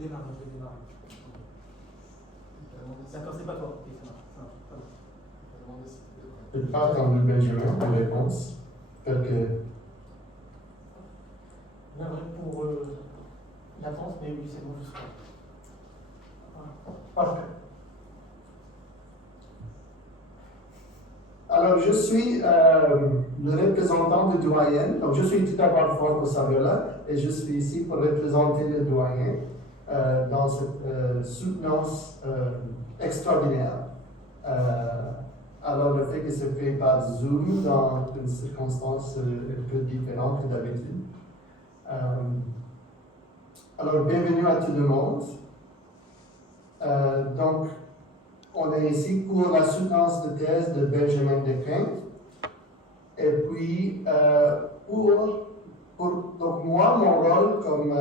Démarre, je vais démarrer. D'accord, c'est pas toi. Ok, ça marche. Je n'ai pas entendu Benjamin en réponse. Quelques... Navré pour l'attente, mais oui, c'est bon, je serai. Parfait. Alors, je suis le représentant du doyen. Donc, je suis tout d'abord Franco Saviola et je suis ici pour représenter le doyen dans cette soutenance extraordinaire. Alors, le fait que c'est fait par Zoom dans une circonstance un peu différente que d'habitude. Alors, bienvenue à tout le monde. Donc, on est ici pour la soutenance de thèse de Benjamin Descraintes. Et puis, donc moi, mon rôle comme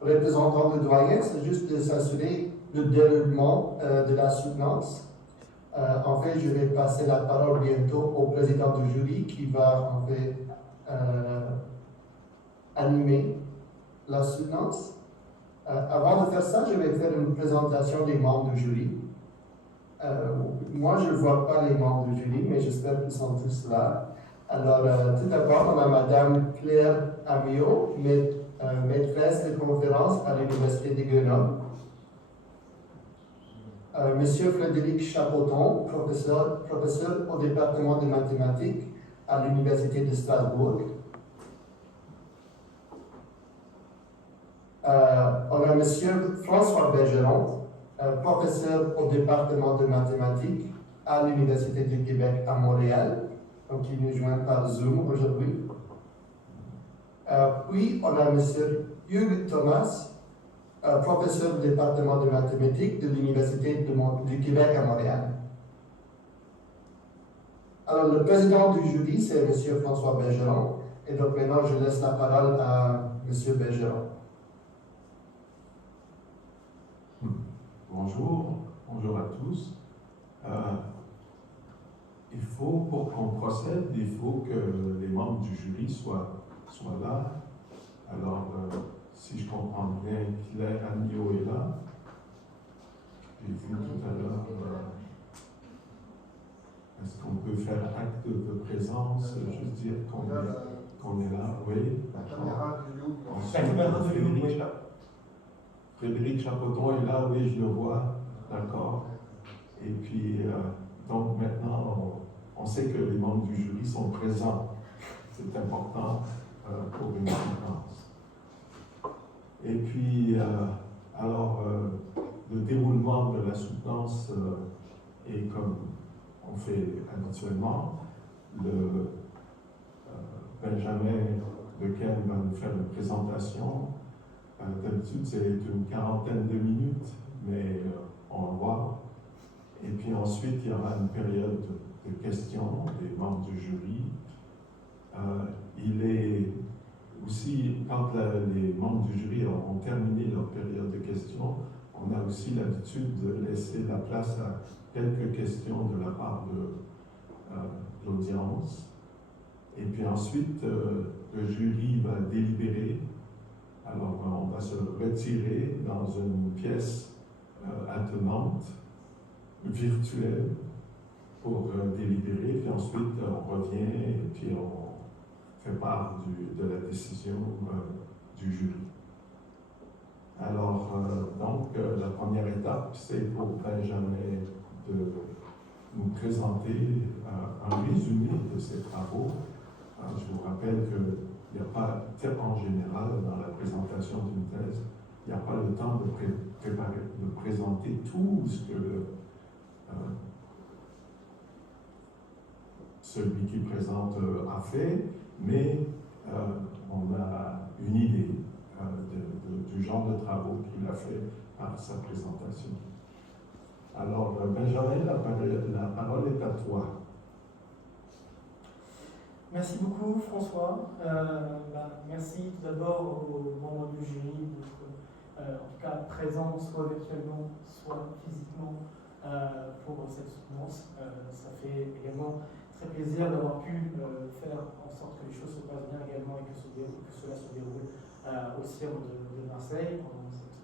représentant du doyen, c'est juste de s'assurer du déroulement de la soutenance. En fait, je vais passer la parole bientôt au président du jury qui va en fait animer la soutenance. Avant de faire ça, je vais faire une présentation des membres du jury. Moi, je ne vois pas les membres du jury, mais j'espère qu'ils sont tous là. Alors, tout d'abord, on a Madame Claire Amiot, maîtresse de conférence à l'Université de Grenoble. Monsieur Frédéric Chapoton, professeur au département de mathématiques à l'Université de Strasbourg. On a Monsieur François Bergeron, professeur au département de mathématiques à l'Université du Québec à Montréal, donc il nous joint par Zoom aujourd'hui. Puis, on a M. Hugues Thomas, professeur du département de mathématiques de l'Université du Québec à Montréal. Alors, le président du jury, c'est M. François Bergeron, et donc maintenant, je laisse la parole à M. Bergeron. Bonjour à tous. Pour qu'on procède, il faut que les membres du jury soient là. Alors, si je comprends bien, Claire Amiot est là. J'ai vu tout à l'heure. Est-ce qu'on peut faire acte de présence, juste dire qu'on est là? Oui. Frédéric Chapoton est là, oui, je le vois. D'accord. Et puis, donc maintenant, on sait que les membres du jury sont présents. C'est important pour une conférence. Et puis, le déroulement de la soutenance est comme on fait habituellement. Benjamin Lequel va nous faire une présentation. D'habitude, c'est une quarantaine de minutes, mais on va voir. Et puis ensuite, il y aura une période de questions des membres du jury. Il est aussi, quand les membres du jury ont terminé leur période de questions, on a aussi l'habitude de laisser la place à quelques questions de la part de l'audience. Et puis ensuite, le jury va délibérer. Alors, on va se retirer dans une pièce attenante, virtuelle, pour délibérer, puis ensuite on revient et puis on fait part de la décision du jury. Alors, la première étape, c'est pour Benjamin de nous présenter un résumé de ses travaux. Je vous rappelle qu'il n'y a pas, en général, dans la présentation d'une thèse, il n'y a pas le temps de présenter tout ce que celui qui présente a fait, mais on a une idée du genre de travaux qu'il a fait par sa présentation. Alors, Benjamin, la parole est à toi. Merci beaucoup, François. Merci tout d'abord aux membres du jury d'être en tout cas présents, soit virtuellement, soit physiquement, pour cette soutenance. Ça fait également très plaisir d'avoir pu faire en sorte que les choses se passent bien également et que cela se déroule au CIRM de Marseille pendant cette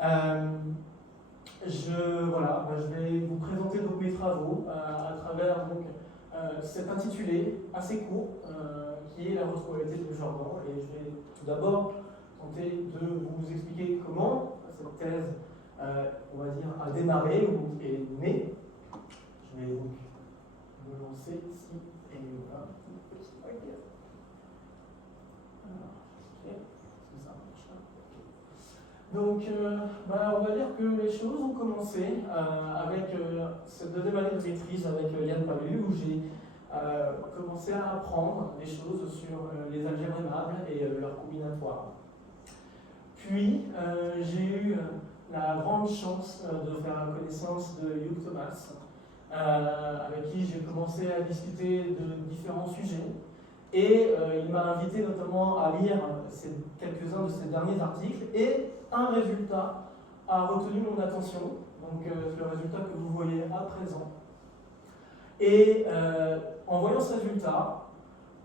Je vais vous présenter donc mes travaux à travers donc, cet intitulé assez court qui est la retrouvabilité de Jordan. Et je vais tout d'abord tenter de vous expliquer comment cette thèse, on va dire, a démarré ou est née. Je vais donc me lancer ici et voilà. Donc, on va dire que les choses ont commencé avec cette deuxième année de maîtrise avec Yann Palu, où j'ai commencé à apprendre des choses sur les algèbres aimables et leurs combinatoires. Puis, j'ai eu la grande chance de faire la connaissance de Hugh Thomas, avec qui j'ai commencé à discuter de différents sujets. Et il m'a invité notamment à lire quelques-uns de ses derniers articles, et un résultat a retenu mon attention, donc c'est le résultat que vous voyez à présent. Et en voyant ce résultat,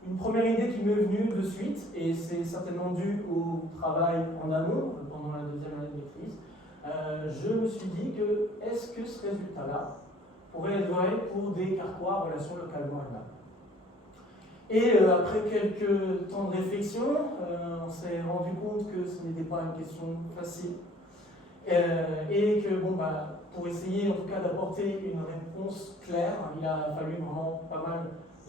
une première idée qui m'est venue de suite, et c'est certainement dû au travail en amont pendant la deuxième année de maîtrise, je me suis dit que est-ce que ce résultat-là pourrait être vrai pour des carquois en relation localement aimables? Et après quelques temps de réflexion, on s'est rendu compte que ce n'était pas une question facile. Et que pour essayer en tout cas d'apporter une réponse claire, il a fallu vraiment pas mal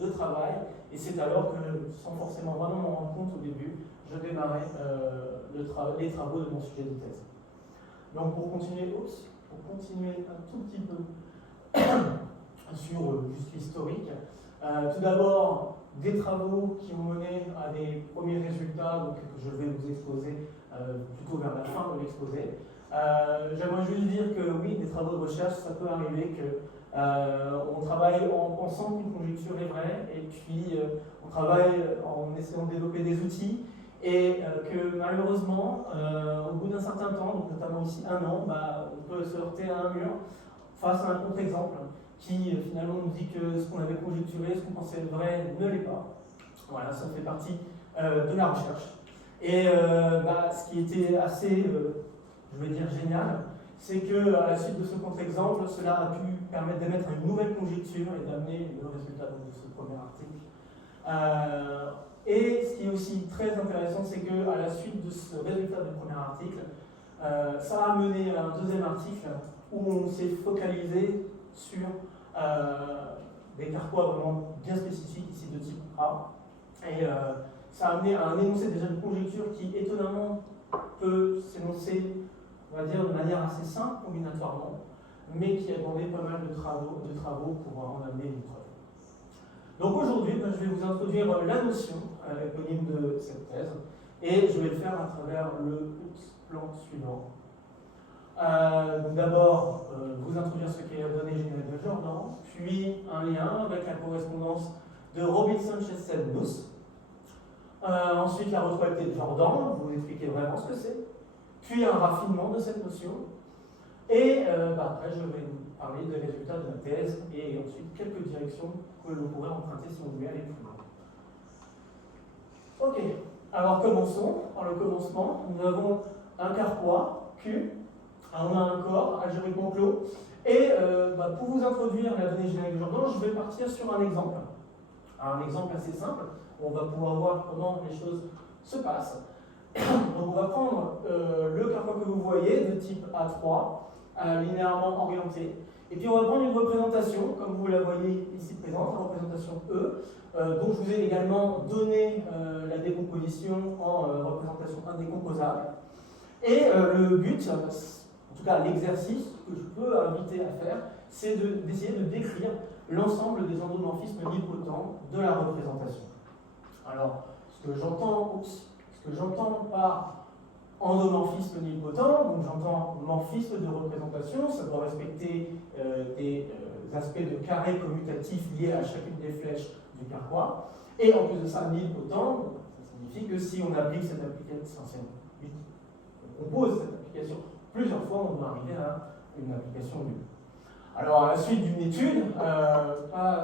de travail. Et c'est alors que, sans forcément vraiment m'en rendre compte au début, je démarrais les travaux de mon sujet de thèse. Donc pour continuer un tout petit peu sur juste l'historique, tout d'abord, des travaux qui ont mené à des premiers résultats, donc, que je vais vous exposer plutôt vers la fin de l'exposé. J'aimerais juste dire que oui, des travaux de recherche, ça peut arriver qu'on travaille en pensant qu'une conjecture est vraie, et puis on travaille en essayant de développer des outils, et que malheureusement, au bout d'un certain temps, donc notamment ici 1 an, on peut se heurter à un mur face à un contre-exemple qui finalement nous dit que ce qu'on avait conjecturé, ce qu'on pensait être vrai, ne l'est pas. Voilà, ça fait partie de la recherche. Et ce qui était assez, je vais dire, génial, c'est qu'à la suite de ce contre-exemple, cela a pu permettre d'émettre une nouvelle conjecture et d'amener le résultat de ce premier article. Et ce qui est aussi très intéressant, c'est qu'à la suite de ce résultat du premier article, ça a mené à un deuxième article où on s'est focalisé sur des carquois vraiment bien spécifiques, ici de type A. Et ça a amené à un énoncé déjà de conjecture qui étonnamment peut s'énoncer, on va dire, de manière assez simple combinatoirement, mais qui a demandé pas mal de travaux pour en amener une preuve. Donc aujourd'hui, je vais vous introduire la notion éponyme de cette thèse, et je vais le faire à travers le plan suivant. D'abord, vous introduire ce qu'est la donnée générique de Jordan, puis un lien avec la correspondance de Robinson-Chesed-Nuss. Ensuite, la retrouvabilité de Jordan, vous expliquer vraiment ce que c'est, puis un raffinement de cette notion. Et après, je vais vous parler des résultats de la thèse et ensuite quelques directions que l'on pourrait emprunter si on voulait aller plus loin. Ok, alors commençons par le commencement. Nous avons un carquois, Q. On a un corps algébriquement clos. Et pour vous introduire la donnée générique de Jordan, je vais partir sur un exemple. Un exemple assez simple. On va pouvoir voir comment les choses se passent. Donc on va prendre le carquois que vous voyez, de type A3, linéairement orienté. Et puis on va prendre une représentation, comme vous la voyez ici présente, la représentation E, dont je vous ai également donné la décomposition en représentation indécomposable. Et le but, en tout cas l'exercice que je peux inviter à faire, c'est d'essayer de décrire l'ensemble des endomorphismes nilpotents de la représentation. Alors, ce que j'entends par endomorphisme nilpotent, donc j'entends morphisme de représentation, ça doit respecter des aspects de carré commutatif liés à chacune des flèches du carquois. Et en plus de ça, nilpotent, ça signifie que si on applique cette application, on compose cette application plusieurs fois, on doit arriver à une application nulle. Alors, à la suite d'une étude, pas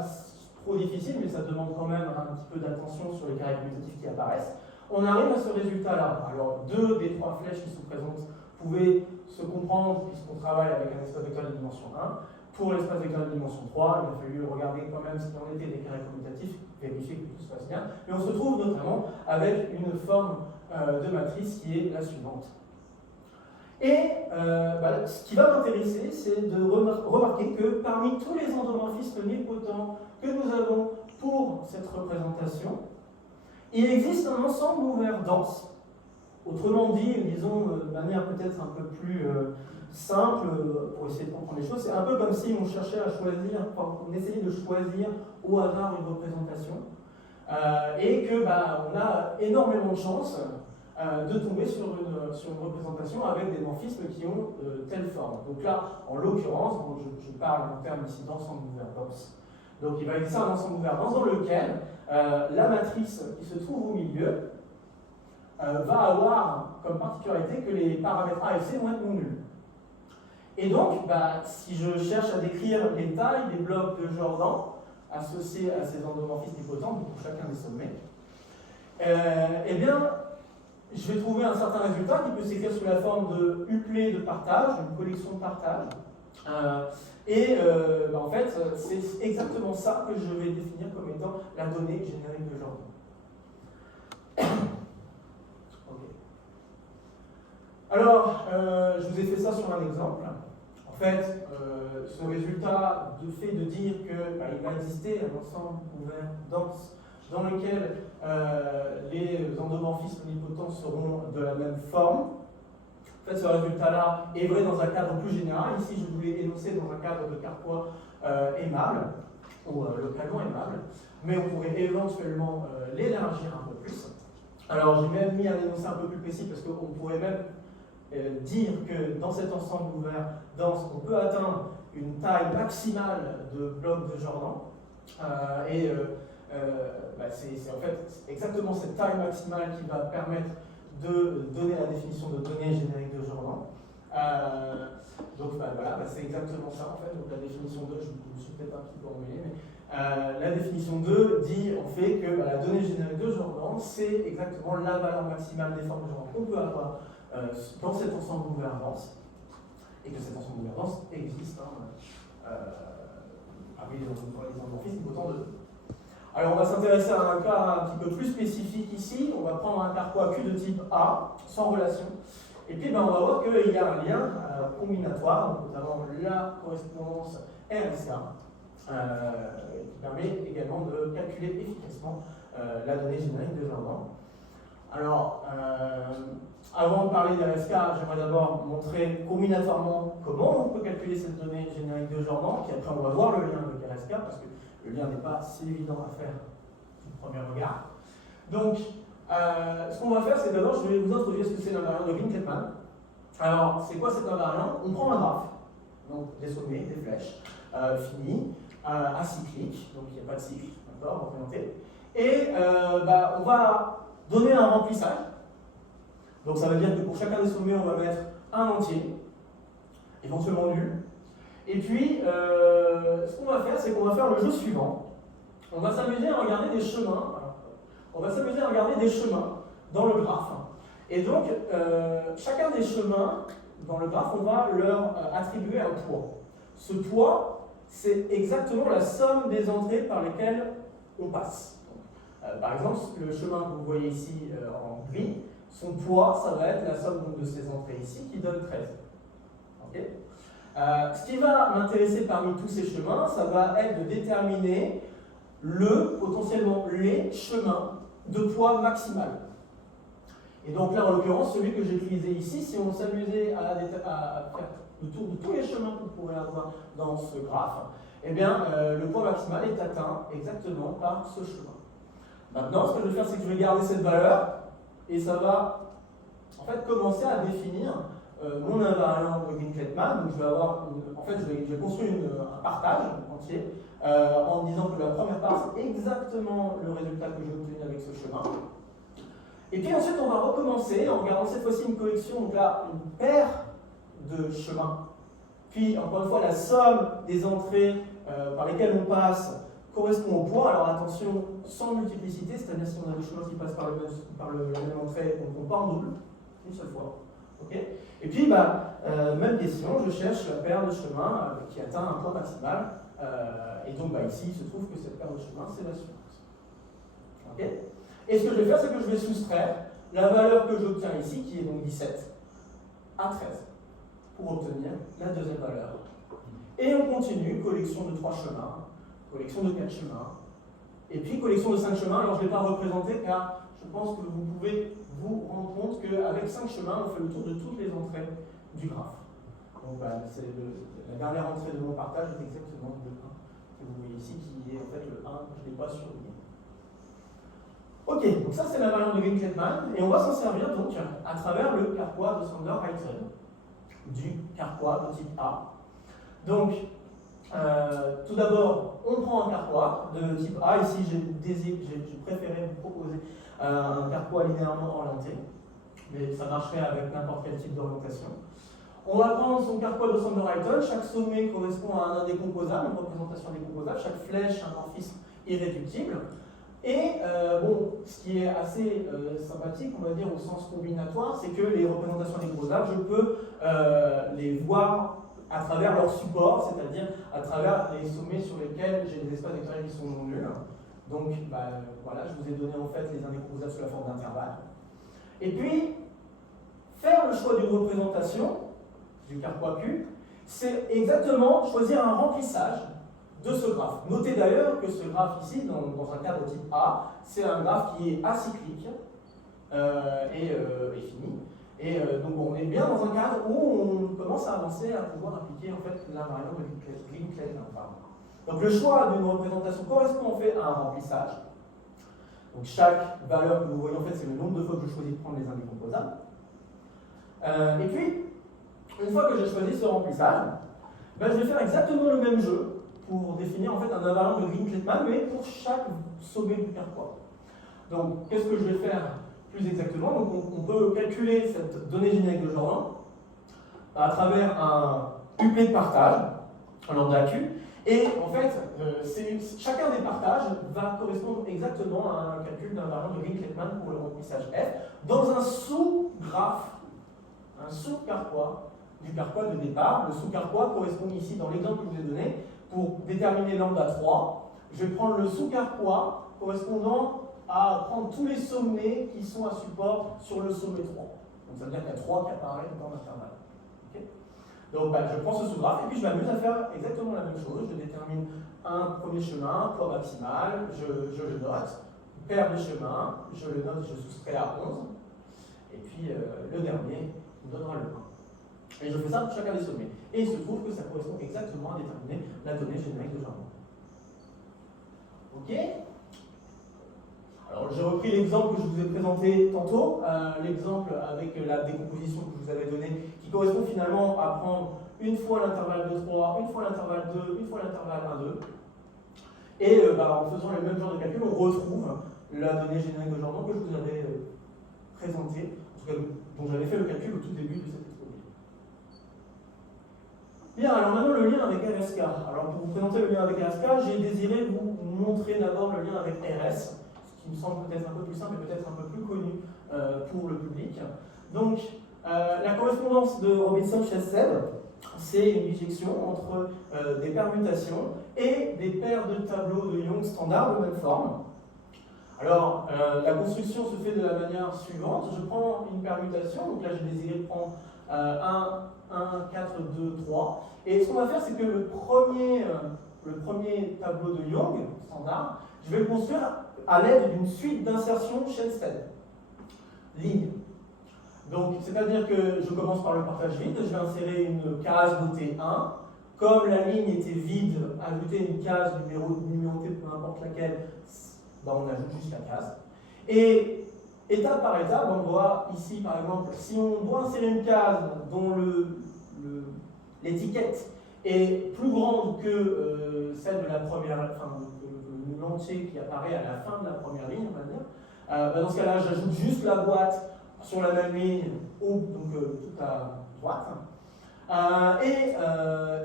trop difficile, mais ça demande quand même un petit peu d'attention sur les carrés commutatifs qui apparaissent, on arrive à ce résultat-là. Alors, 2 des 3 flèches qui sont présentes pouvaient se comprendre, puisqu'on travaille avec un espace vectoriel de dimension 1, pour l'espace vectoriel de dimension 3, il a fallu regarder quand même ce qu'il en était des carrés commutatifs, vérifier que tout se passe bien, mais on se retrouve notamment avec une forme de matrice qui est la suivante. Et ce qui va m'intéresser, c'est de remarquer que parmi tous les endomorphismes nilpotents que nous avons pour cette représentation, il existe un ensemble ouvert dense. Autrement dit, disons de manière peut-être un peu plus simple, pour essayer de comprendre les choses, c'est un peu comme si on cherchait à choisir, on essayait de choisir au hasard une représentation, et que on a énormément de chances de tomber sur une représentation avec des morphismes qui ont telle forme. Donc là, en l'occurrence, je parle en termes ici d'ensemble ouvert dense. Donc il va exister un ensemble ouvert dense dans lequel la matrice qui se trouve au milieu va avoir comme particularité que les paramètres A et C vont être non nuls. Et donc, si je cherche à décrire les tailles des blocs de Jordan associés à ces endomorphismes nilpotents, donc pour chacun des sommets, eh bien, je vais trouver un certain résultat qui peut s'écrire sous la forme de uplet de partage, une collection de partage. En fait, c'est exactement ça que je vais définir comme étant la donnée générique de Jordan. Okay. Alors, je vous ai fait ça sur un exemple. En fait, ce résultat du fait de dire qu'il va exister un ensemble ouvert dense dans lequel les endomorphismes nilpotents seront de la même forme. En fait, ce résultat-là est vrai dans un cadre plus général. Ici, je voulais énoncer dans un cadre de Carpois aimable, ou localement aimable, mais on pourrait éventuellement l'élargir un peu plus. Alors, j'ai même mis un énoncé un peu plus précis parce qu'on pourrait même dire que dans cet ensemble ouvert dense, on peut atteindre une taille maximale de blocs de Jordan. C'est en fait exactement cette taille maximale qui va permettre de donner la définition de données génériques de Jordan. C'est exactement ça en fait. Donc la définition 2, je me suis peut-être un petit peu emmêlé, mais la définition 2 dit en fait que la donnée générique de Jordan, c'est exactement la valeur maximale des formes de Jordan qu'on peut avoir dans cet ensemble ouvert dense, et que cet ensemble ouvert dense existe parmi les endomorphismes nilpotents de 2. Alors on va s'intéresser à un cas un petit peu plus spécifique ici. On va prendre un Carpois Q de type A, sans relation. Et puis on va voir qu'il y a un lien combinatoire, donc notamment la correspondance RSK, qui permet également de calculer efficacement la donnée générique de Jordan. Alors, avant de parler des RSK, j'aimerais d'abord montrer combinatoirement comment on peut calculer cette donnée générique de Jordan, puis après on va voir le lien avec RSK, parce que le lien n'est pas si évident à faire du premier regard. Donc, ce qu'on va faire, c'est d'abord, je vais vous introduire ce que c'est l'invariant de Green-Kleppmann. Alors, c'est quoi cet invariant? On prend un graphe, donc des sommets, des flèches, finis, acycliques, donc il n'y a pas de cycle, d'accord, représenté. Et on va donner un remplissage. Donc ça veut dire que pour chacun des sommets, on va mettre un entier, éventuellement nul. Et puis, ce qu'on va faire, c'est qu'on va faire le jeu suivant. On va s'amuser à regarder des chemins. On va s'amuser à regarder des chemins dans le graphe. Et donc, chacun des chemins dans le graphe, on va leur attribuer un poids. Ce poids, c'est exactement la somme des entrées par lesquelles on passe. Par exemple, le chemin que vous voyez ici en gris, son poids, ça va être la somme donc, de ces entrées ici, qui donne 13. Okay. Ce qui va m'intéresser parmi tous ces chemins, ça va être de déterminer potentiellement les chemins de poids maximal. Et donc là, en l'occurrence, celui que j'ai utilisé ici, si on s'amusait à faire le tour de tous les chemins qu'on pourrait avoir dans ce graphe, eh bien, le poids maximal est atteint exactement par ce chemin. Maintenant, ce que je vais faire, c'est que je vais garder cette valeur, et ça va en fait commencer à définir mon invariant de Green-Kleppmann. Donc je vais avoir, je vais construire un partage entier en disant que la première part c'est exactement le résultat que j'ai obtenu avec ce chemin. Et puis ensuite on va recommencer en regardant cette fois-ci une collection, donc là une paire de chemins. Puis encore une fois la somme des entrées par lesquelles on passe correspond au poids. Alors attention, sans multiplicité, c'est-à-dire si on a des chemins qui passent par la même entrée, on ne compte pas en double, une seule fois. Okay. Et puis, même question, je cherche la paire de chemins qui atteint un point maximal. Et donc ici, il se trouve que cette paire de chemins, c'est la suivante. Ok. Et ce que je vais faire, c'est que je vais soustraire la valeur que j'obtiens ici, qui est donc 17, à 13, pour obtenir la deuxième valeur. Et on continue, collection de 3 chemins, collection de 4 chemins, et puis collection de 5 chemins. Alors je ne l'ai pas représenté car je pense que vous pouvez vous rendre compte qu'avec 5 chemins, on fait le tour de toutes les entrées du graphe. Donc c'est la dernière entrée de mon partage est exactement le 1 que vous voyez ici, qui est en fait le 1 que je n'ai pas surligné. Ok, donc ça c'est la variante de Green-Klettmann, et on va s'en servir donc à travers le carquois de Sander-Huyton, du carquois de type A. Donc, tout d'abord, on prend un carquois de type A. Ici, j'ai préféré vous proposer un carquois linéairement orienté, mais ça marcherait avec n'importe quel type d'orientation. On va prendre son carquois de Sander-Huyton. Chaque sommet correspond à un indécomposable, une représentation décomposable. Chaque flèche, un morphisme irréductible. Et ce qui est assez sympathique, on va dire, au sens combinatoire, c'est que les représentations décomposables, je peux les voir à travers leur support, c'est-à-dire à travers les sommets sur lesquels j'ai des espaces vectoriels qui sont non nuls. Donc voilà, je vous ai donné en fait les indécomposables sous la forme d'intervalles. Et puis, faire le choix d'une représentation du carquois Q, c'est exactement choisir un remplissage de ce graphe. Notez d'ailleurs que ce graphe ici, dans un cadre type A, c'est un graphe qui est acyclique et fini. Et donc on est bien dans un cadre où on commence à avancer à pouvoir appliquer en fait l'invariant de Green-Klettmann. Donc le choix d'une représentation correspond en fait à un remplissage. Donc chaque valeur que vous voyez en fait c'est le nombre de fois que je choisis de prendre les indécomposables. Et puis, une fois que j'ai choisi ce remplissage, je vais faire exactement le même jeu pour définir en fait un invariant de Green-Klettmann, mais pour chaque sommet du carquois. Donc qu'est-ce que je vais faire plus exactement? Donc on peut calculer cette donnée générique de Jordan à travers un UP de partage, un lambda Q, et en fait, chacun des partages va correspondre exactement à un calcul d'un variant de Green-Klettmann pour le remplissage F dans un sous-graphe, un sous-carquois du carquois de départ. Le sous-carquois correspond ici, dans l'exemple que je vous ai donné, pour déterminer lambda 3, je vais prendre le sous-carquois correspondant à prendre tous les sommets qui sont à support sur le sommet 3. Donc ça veut dire qu'il y a 3 qui apparaissent dans l'intervalle. Okay. Donc je prends ce sous-graphe et puis je m'amuse à faire exactement la même chose. Je détermine un premier chemin, poids maximal, je le note, paire de chemins, je le note, je soustrais à 11, et puis le dernier me donnera le 1. Et je fais ça pour chacun des sommets. Et il se trouve que ça correspond exactement à déterminer la donnée générique de Jordan. Ok? Alors j'ai repris l'exemple que je vous ai présenté tantôt, l'exemple avec la décomposition que je vous avais donnée, qui correspond finalement à prendre une fois l'intervalle 2, 3, une fois l'intervalle 2, une fois l'intervalle 1, 2. Et en faisant le même genre de calcul, on retrouve la donnée générique de Jordan que je vous avais présentée, en tout cas dont j'avais fait le calcul au tout début de cette exposition. Bien, alors maintenant le lien avec RSK. Alors pour vous présenter le lien avec RSK, j'ai désiré vous montrer d'abord le lien avec RS, qui me semble peut-être un peu plus simple et peut-être un peu plus connu pour le public. Donc, la correspondance de Robinson-Chesed, c'est une bijection entre des permutations et des paires de tableaux de Young standard de même forme. Alors, la construction se fait de la manière suivante. Je prends une permutation, donc là j'ai désiré prendre 1, 4, 2, 3. Et ce qu'on va faire, c'est que le premier tableau de Young standard, je vais le construire à l'aide d'une suite d'insertions Shenstedt. Ligne. Donc, c'est-à-dire que je commence par le partage vide, je vais insérer une case notée 1. Comme la ligne était vide, ajouter une case numérotée, peu importe laquelle, on ajoute juste la case. Et étape par étape, on voit ici par exemple, si on doit insérer une case dont l'étiquette est plus grande que celle de la première, enfin, le entier qui apparaît à la fin de la première ligne, on va dire, dans ce cas-là, j'ajoute juste la boîte sur la même ligne, donc tout à droite.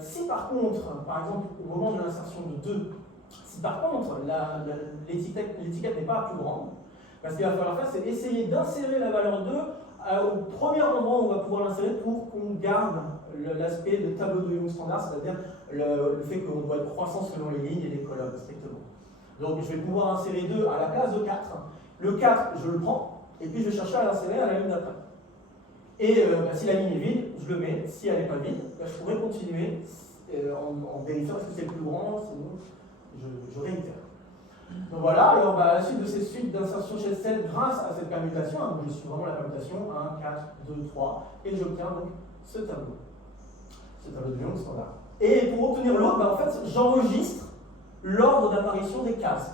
Si par contre, par exemple, au moment de l'insertion de 2, si par contre l'étiquette n'est pas plus grande, ce qu'il va falloir faire, c'est essayer d'insérer la valeur 2 au premier endroit où on va pouvoir l'insérer pour qu'on garde l'aspect de tableau de Young standard, c'est-à-dire le fait qu'on doit être croissant selon les lignes et les colonnes, strictement. Donc je vais pouvoir insérer 2 à la place de 4. Le 4, je le prends, et puis je vais chercher à l'insérer à la ligne d'après. Et si la ligne est vide, je le mets. Si elle n'est pas vide, je pourrais continuer en vérifiant est-ce que c'est le plus grand, sinon je réitère. Donc voilà, alors à la suite de ces suites d'insertion chez 7, grâce à cette permutation, donc je suis vraiment la permutation 1, 4, 2, 3, et j'obtiens donc ce tableau de Young standard. Et pour obtenir l'autre, en fait, j'enregistre l'ordre d'apparition des cases.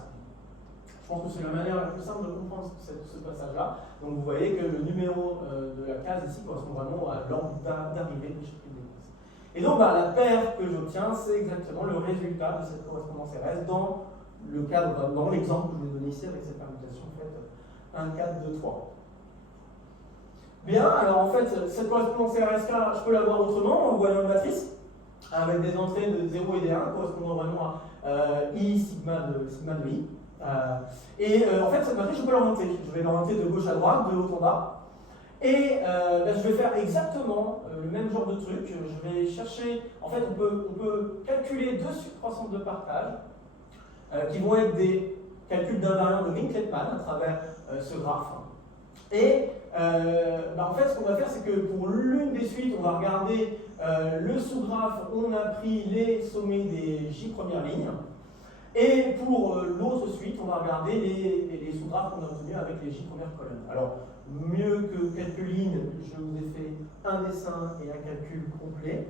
Je pense que c'est la manière la plus simple de comprendre ce passage-là. Donc vous voyez que le numéro de la case ici correspond vraiment à l'ordre d'arrivée de chacune des cases. Et donc la paire que j'obtiens, c'est exactement le résultat de cette correspondance RS dans le cadre, dans l'exemple que je vous ai donné ici avec cette permutation faite 1, 4, 2, 3. Bien, alors en fait, cette correspondance RSK, je peux l'avoir autrement en voyant une matrice avec des entrées de 0 et de 1 correspondant vraiment à I sigma de I. En fait, cette matrice, je peux l'orienter. Je vais l'orienter de gauche à droite, de haut en bas. Et je vais faire exactement le même genre de truc. Je vais chercher, en fait, on peut calculer 2 subcroissantes de partage qui vont être des calculs d'invariants de Ring-Klettmann à travers ce graphe. Et en fait, ce qu'on va faire, c'est que pour l'une des suites, on va regarder le sous-graphe, on a pris les sommets des J premières lignes. Et pour l'autre suite, on va regarder les sous-graphes qu'on a obtenus avec les J premières colonnes. Alors, mieux que quelques lignes, je vous ai fait un dessin et un calcul complet.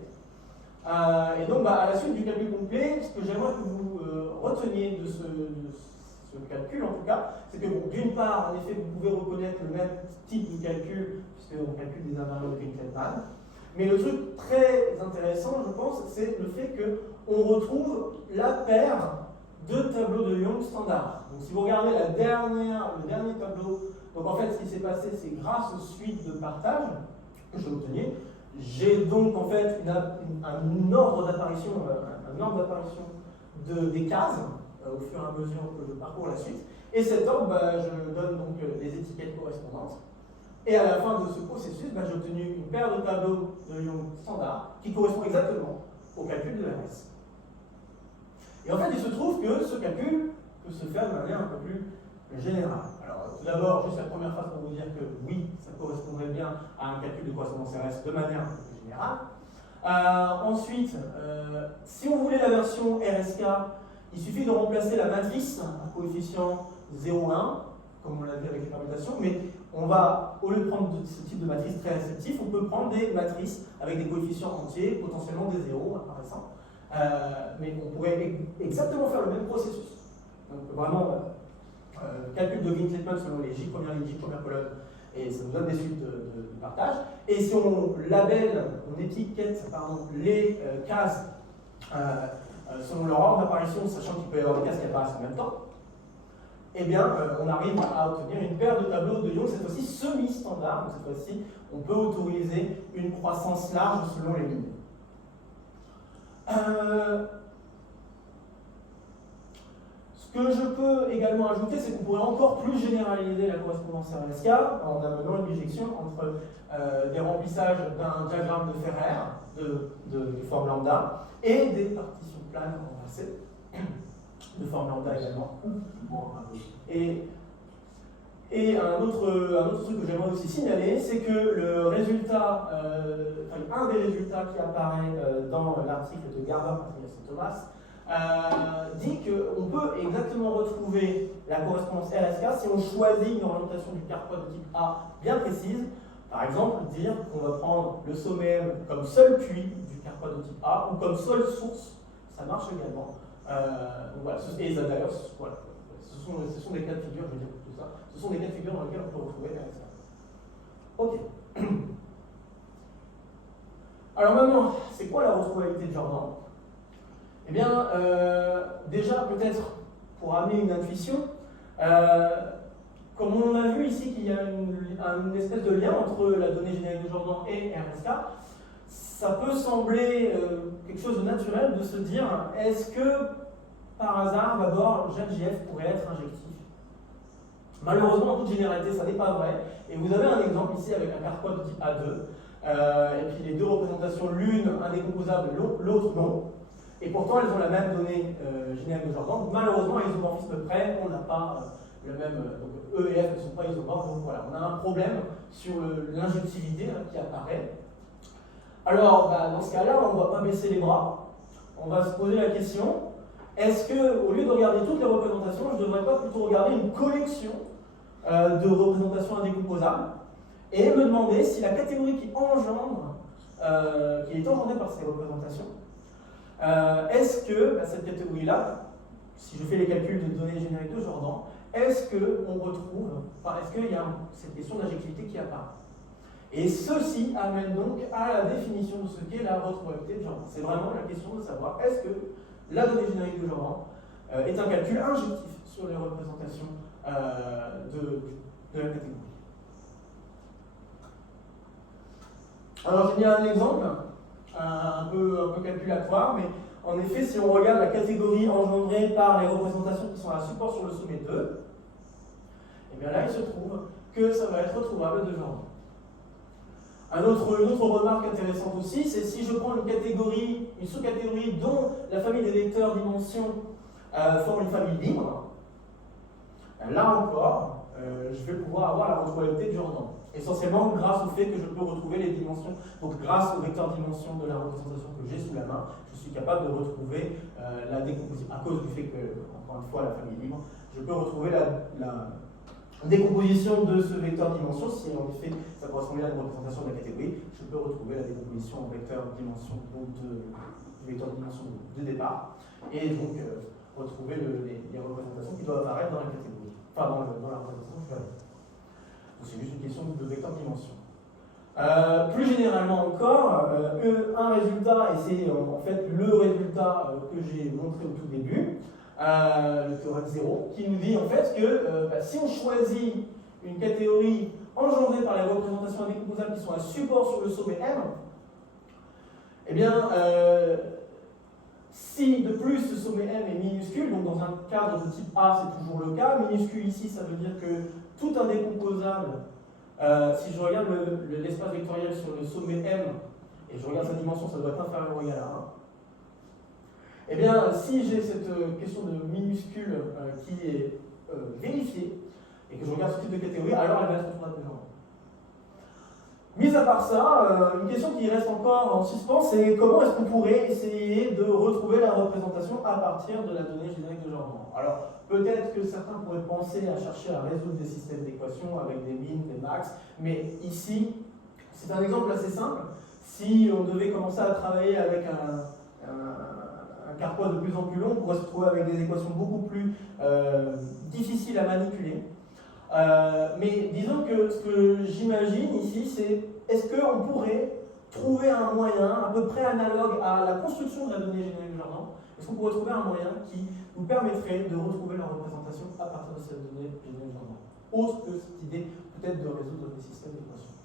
Et donc, à la suite du calcul complet, ce que j'aimerais que vous reteniez de ce calcul, en tout cas, c'est que, d'une part, en effet, vous pouvez reconnaître le même type de calcul, puisqu'on calcule des invariants de Ring-Klettmann. Mais le truc très intéressant, je pense, c'est le fait qu'on retrouve la paire de tableaux de Young standard. Donc, si vous regardez le dernier tableau, donc en fait, ce qui s'est passé, c'est grâce aux suites de partage que j'ai obtenues, j'ai donc en fait un ordre d'apparition des cases au fur et à mesure que je parcours la suite. Et cet ordre, je donne donc les étiquettes correspondantes. Et à la fin de ce processus, j'ai obtenu une paire de tableaux de Young standard qui correspond exactement au calcul de RS. Et en fait, il se trouve que ce calcul peut se faire de manière un peu plus générale. Alors, tout d'abord, juste la première phrase pour vous dire que oui, ça correspondrait bien à un calcul de correspondance RS de manière un peu plus générale. Ensuite, si on voulait la version RSK, il suffit de remplacer la matrice à coefficient 0,1, comme on l'a vu avec les permutations, mais on va, au lieu de prendre ce type de matrice très restrictif, on peut prendre des matrices avec des coefficients entiers, potentiellement des zéros apparaissant. Mais on pourrait exactement faire le même processus. Donc vraiment, calcul de Ring-Klettmann selon les J premières lignes, J premières colonnes, et ça nous donne des suites de partage. Et si on labelle, on étiquette les cases selon leur ordre d'apparition, sachant qu'il peut y avoir des cases qui apparaissent en même temps, eh bien, on arrive à obtenir une paire de tableaux de Young, cette fois-ci semi-standard. Donc cette fois-ci, on peut autoriser une croissance large selon les lignes. Ce que je peux également ajouter, c'est qu'on pourrait encore plus généraliser la correspondance RSK en amenant une bijection entre des remplissages d'un diagramme de Ferrer de forme lambda et des partitions planes renversées de forme lambda également. Et un autre truc que j'aimerais aussi signaler, c'est que le résultat, un des résultats qui apparaît dans l'article de Garber, Patrias et Thomas, dit qu'on peut exactement retrouver la correspondance RSK si on choisit une orientation du carquois de type A bien précise. Par exemple, dire qu'on va prendre le sommet M comme seul puits du carquois de type A ou comme seule source, ça marche également. Donc voilà, et d'ailleurs, voilà, ce sont des cas de figure, je veux dire tout ça, ce sont des cas de figure dans lesquels on peut retrouver RSK. Ok. Alors maintenant, c'est quoi la retrouvabilité de Jordan? Eh bien, déjà, peut-être, pour amener une intuition, comme on a vu ici qu'il y a une espèce de lien entre la donnée générique de Jordan et RSK, ça peut sembler quelque chose de naturel de se dire, est-ce que, par hasard, d'abord, JF pourrait être injectif? Malheureusement, en toute généralité, ça n'est pas vrai. Et vous avez un exemple ici avec un carquois de type A2, et puis les deux représentations, l'une indécomposable, l'autre non. Et pourtant, elles ont la même donnée générique de Jordan. Donc, malheureusement, à isomorphisme près, on n'a pas le même. Donc, E et F ne sont pas isomorphes. Donc voilà, on a un problème sur l'injectivité qui apparaît. Alors, dans ce cas-là, on ne va pas baisser les bras. On va se poser la question, est-ce que, au lieu de regarder toutes les représentations, je ne devrais pas plutôt regarder une collection de représentations indécomposables et me demander si la catégorie qui est engendrée par ces représentations, est-ce que cette catégorie-là, si je fais les calculs de données génériques de Jordan, est-ce qu'on retrouve, est-ce qu'il y a cette question d'injectivité qui apparaît? Et ceci amène donc à la définition de ce qu'est la retrouvabilité de Jordan. C'est vraiment la question de savoir est-ce que la donnée générique de Jordan est un calcul injectif sur les représentations de la catégorie. Alors j'ai mis un exemple, un peu calculatoire, mais en effet, si on regarde la catégorie engendrée par les représentations qui sont à support sur le sommet 2, et bien là il se trouve que ça va être retrouvable de Jordan. Une autre remarque intéressante aussi, c'est si je prends une sous-catégorie dont la famille des vecteurs dimensions forme une famille libre, là encore, je vais pouvoir avoir la retrouvabilité de Jordan. Essentiellement grâce au fait que je peux retrouver les dimensions, donc grâce au vecteur dimension de la représentation que j'ai sous la main, je suis capable de retrouver la décomposition. À cause du fait que, encore une fois, la famille libre, je peux retrouver la décomposition de ce vecteur dimension, si en effet ça correspondait à une représentation de la catégorie, je peux retrouver la décomposition en vecteur dimension du vecteur dimension de départ, et donc retrouver les représentations qui doivent apparaître dans la catégorie, enfin dans la représentation que je vais avoir. Donc c'est juste une question de vecteur dimension. Plus généralement encore, un résultat, et c'est en fait le résultat que j'ai montré au tout début, le théorème 0, qui nous dit en fait que si on choisit une catégorie engendrée par les représentations indécomposables qui sont à support sur le sommet M, eh bien, si de plus ce sommet M est minuscule, donc dans un cadre de type A c'est toujours le cas, minuscule ici ça veut dire que tout indécomposable, si je regarde l'espace vectoriel sur le sommet M, et je regarde sa dimension, ça doit être inférieur ou égal à 1. Eh bien, si j'ai cette question de minuscule qui est vérifiée, et que je regarde ce type de catégorie, alors elle va être retrouvable de Jordan. Mis à part ça, une question qui reste encore en suspens, c'est comment est-ce qu'on pourrait essayer de retrouver la représentation à partir de la donnée générique de Jordan. Alors, peut-être que certains pourraient penser à chercher à résoudre des systèmes d'équations avec des min, des max, mais ici, c'est un exemple assez simple. Si on devait commencer à travailler avec un carquois de plus en plus long, on pourrait se retrouver avec des équations beaucoup plus difficiles à manipuler. Mais disons que ce que j'imagine ici, c'est est-ce qu'on pourrait trouver un moyen à peu près analogue à la construction de la donnée générique de Jordan, est-ce qu'on pourrait trouver un moyen qui nous permettrait de retrouver la représentation à partir de cette donnée générique de Jordan, autre que cette idée peut-être de résoudre des systèmes d'équations.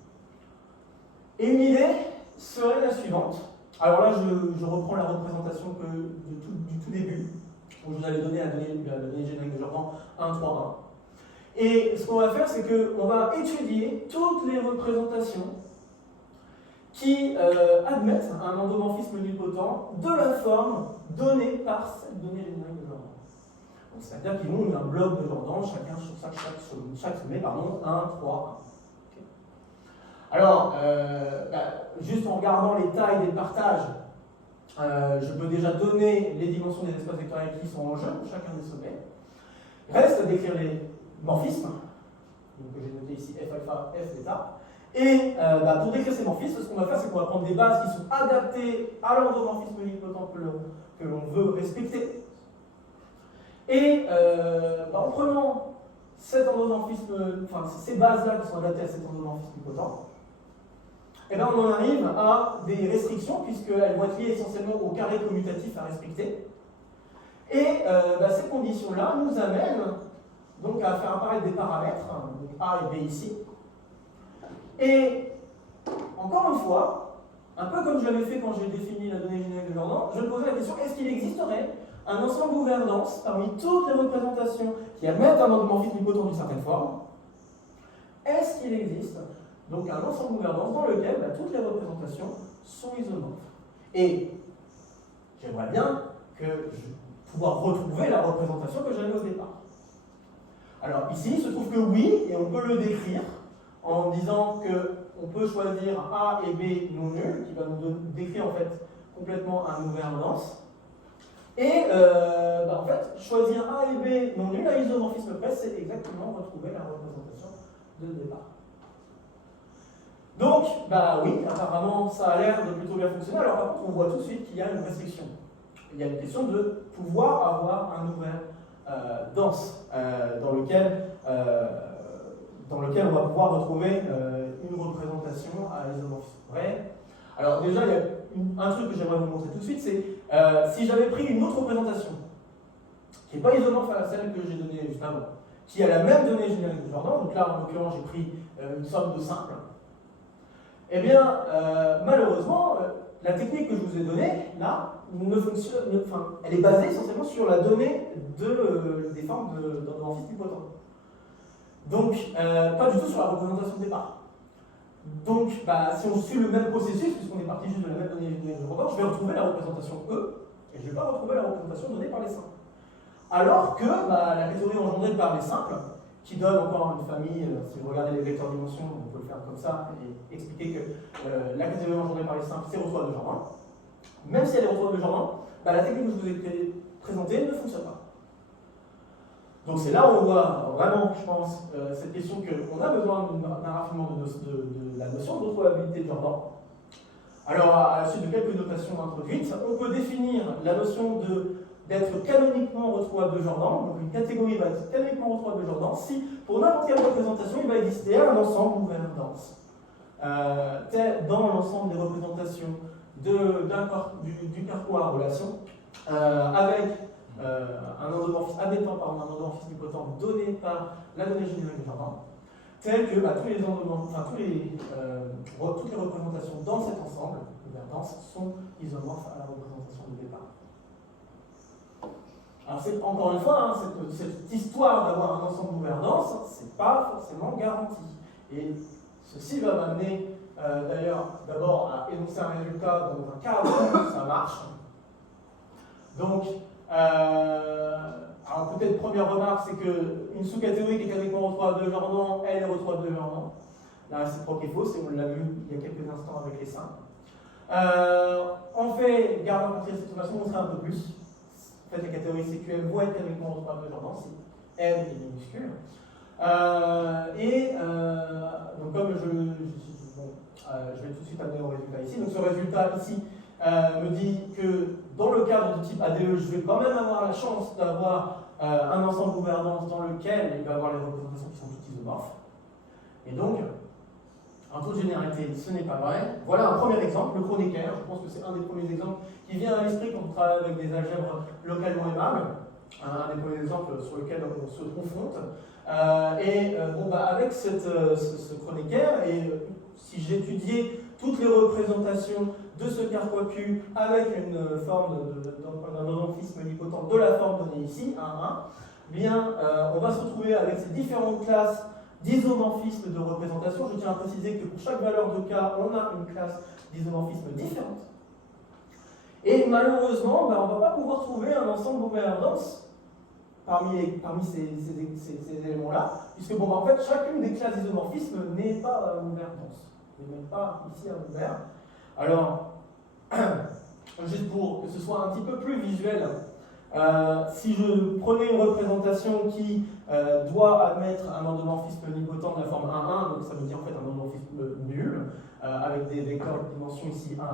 Et une idée serait la suivante. Alors là, je reprends la représentation du tout début, où je vous avais donné la donnée générique de Jordan 1, 3, 1. Et ce qu'on va faire, c'est qu'on va étudier toutes les représentations qui admettent un endomorphisme nilpotent de la forme donnée par cette donnée générique de Jordan. C'est-à-dire qu'ils ont un bloc de Jordan, chacun sur chaque sommet, 1, 3, 1. Alors, juste en regardant les tailles des partages, je peux déjà donner les dimensions des espaces vectoriels qui sont en jeu pour chacun des sommets. Reste à décrire les morphismes, que j'ai noté ici F alpha, F bêta. Et pour décrire ces morphismes, ce qu'on va faire, c'est qu'on va prendre des bases qui sont adaptées à l'endomorphisme nilpotent que l'on veut respecter. Et en prenant cet endomorphisme, ces bases-là qui sont adaptées à cet endomorphisme nilpotent, et bien on en arrive à des restrictions, puisqu'elles vont être liées essentiellement au carré commutatif à respecter. Et ces conditions-là nous amènent donc à faire apparaître des paramètres, donc A et B ici. Et encore une fois, un peu comme je l'avais fait quand j'ai défini la donnée générique de Jordan, je me posais la question, est-ce qu'il existerait un ensemble ouvert dense parmi toutes les représentations qui admettent un endomorphisme hypoton d'une certaine forme. Est-ce qu'il existe donc un ensemble ouvert dense dans lequel toutes les représentations sont isomorphes? Et j'aimerais bien pouvoir retrouver la représentation que j'avais au départ. Alors ici, il se trouve que oui, et on peut le décrire en disant qu'on peut choisir A et B non nuls, qui va nous décrire en fait complètement un ouvert dense. Et en fait, choisir A et B non nuls à isomorphisme près, c'est exactement retrouver la représentation de départ. Donc, oui, apparemment, ça a l'air de plutôt bien fonctionner. Alors par contre, on voit tout de suite qu'il y a une restriction. Il y a une question de pouvoir avoir un ouvert dense dans lequel on va pouvoir retrouver une représentation à isomorphisme vrai. Alors déjà, il y a un truc que j'aimerais vous montrer tout de suite, c'est si j'avais pris une autre représentation qui n'est pas isomorphe à celle que j'ai donnée juste avant, qui a la même donnée générique de Jordan, donc là en l'occurrence j'ai pris une somme de simples, eh bien malheureusement la technique que je vous ai donnée là ne fonctionne, elle est basée essentiellement sur la donnée des formes d'endomorphisme hypoton. Donc pas du tout sur la représentation de départ. Donc, si on suit le même processus, puisqu'on est parti juste de la même donnée générique de Jordan, je vais retrouver la représentation E, et je ne vais pas retrouver la représentation donnée par les simples. Alors que la catégorie engendrée par les simples, qui donne encore une famille, si vous regardez les vecteurs dimensions, on peut le faire comme ça, et expliquer que la catégorie engendrée par les simples, c'est retrouvé de Jordan. Même si elle est retrouvée de Jordan, la technique que je vous ai présentée ne fonctionne pas. Donc c'est là où on voit vraiment, je pense, cette question qu'on a besoin d'un raffinement de la notion de retrouvabilité de Jordan. Alors, à la suite de quelques notations introduites, on peut définir la notion d'être canoniquement retrouvable de Jordan. Donc une catégorie va être canoniquement retrouvable de Jordan si, pour n'importe quelle représentation, il va exister un ensemble ouvert dense. Dans l'ensemble des représentations du carquois à relation, avec un endomorphisme admettant par un endomorphisme hypoton donné par la donnée générique de Jordan, tel que toutes les représentations dans cet ensemble ouvert dense sont isomorphes à la représentation de départ. Alors c'est encore une fois, cette histoire d'avoir un ensemble ouvert dense, c'est pas forcément garanti. Et ceci va m'amener d'ailleurs d'abord à énoncer un résultat dans un cas où ça marche. Donc, alors peut-être première remarque, c'est qu'une sous-catégorie qui est canoniquement retrouvable de Jordan, elle est retrouvable de Jordan. La réciproque est fausse, et on l'a vu il y a quelques instants avec les simples. En fait, garde à partir de cette information, on montrer un peu plus. En fait, les catégories CQM vont être canoniquement retrouvables de Jordan si M est minuscule. Donc comme je vais tout de suite amener au résultat ici. Donc ce résultat ici me dit que dans le cadre du type ADE, je vais quand même avoir la chance d'avoir un ensemble ouvert dense dans lequel il va y avoir les représentations qui sont toutes isomorphes. Et donc, en toute généralité, ce n'est pas vrai. Voilà un premier exemple, le Kronecker. Je pense que c'est un des premiers exemples qui vient à l'esprit quand on travaille avec des algèbres localement aimables. Un des premiers exemples sur lequel on se confronte. Avec ce Kronecker, et si j'étudiais toutes les représentations de ce carquois Q avec une forme d'un endomorphisme hypoton de la forme donnée ici, 1, 1, on va se retrouver avec ces différentes classes d'isomorphisme de représentation. Je tiens à préciser que pour chaque valeur de K, on a une classe d'isomorphisme différente. Et malheureusement, on ne va pas pouvoir trouver un ensemble ouvert dense parmi ces éléments-là, puisque en fait, chacune des classes d'isomorphisme n'est pas ouvert dense, n'est même pas ici un ouvert. Alors, juste pour que ce soit un petit peu plus visuel, si je prenais une représentation qui doit admettre un endomorphisme hypoton de la forme 1, 1, donc ça veut dire en fait un endomorphisme nul, avec des vecteurs de dimension ici 1, 1,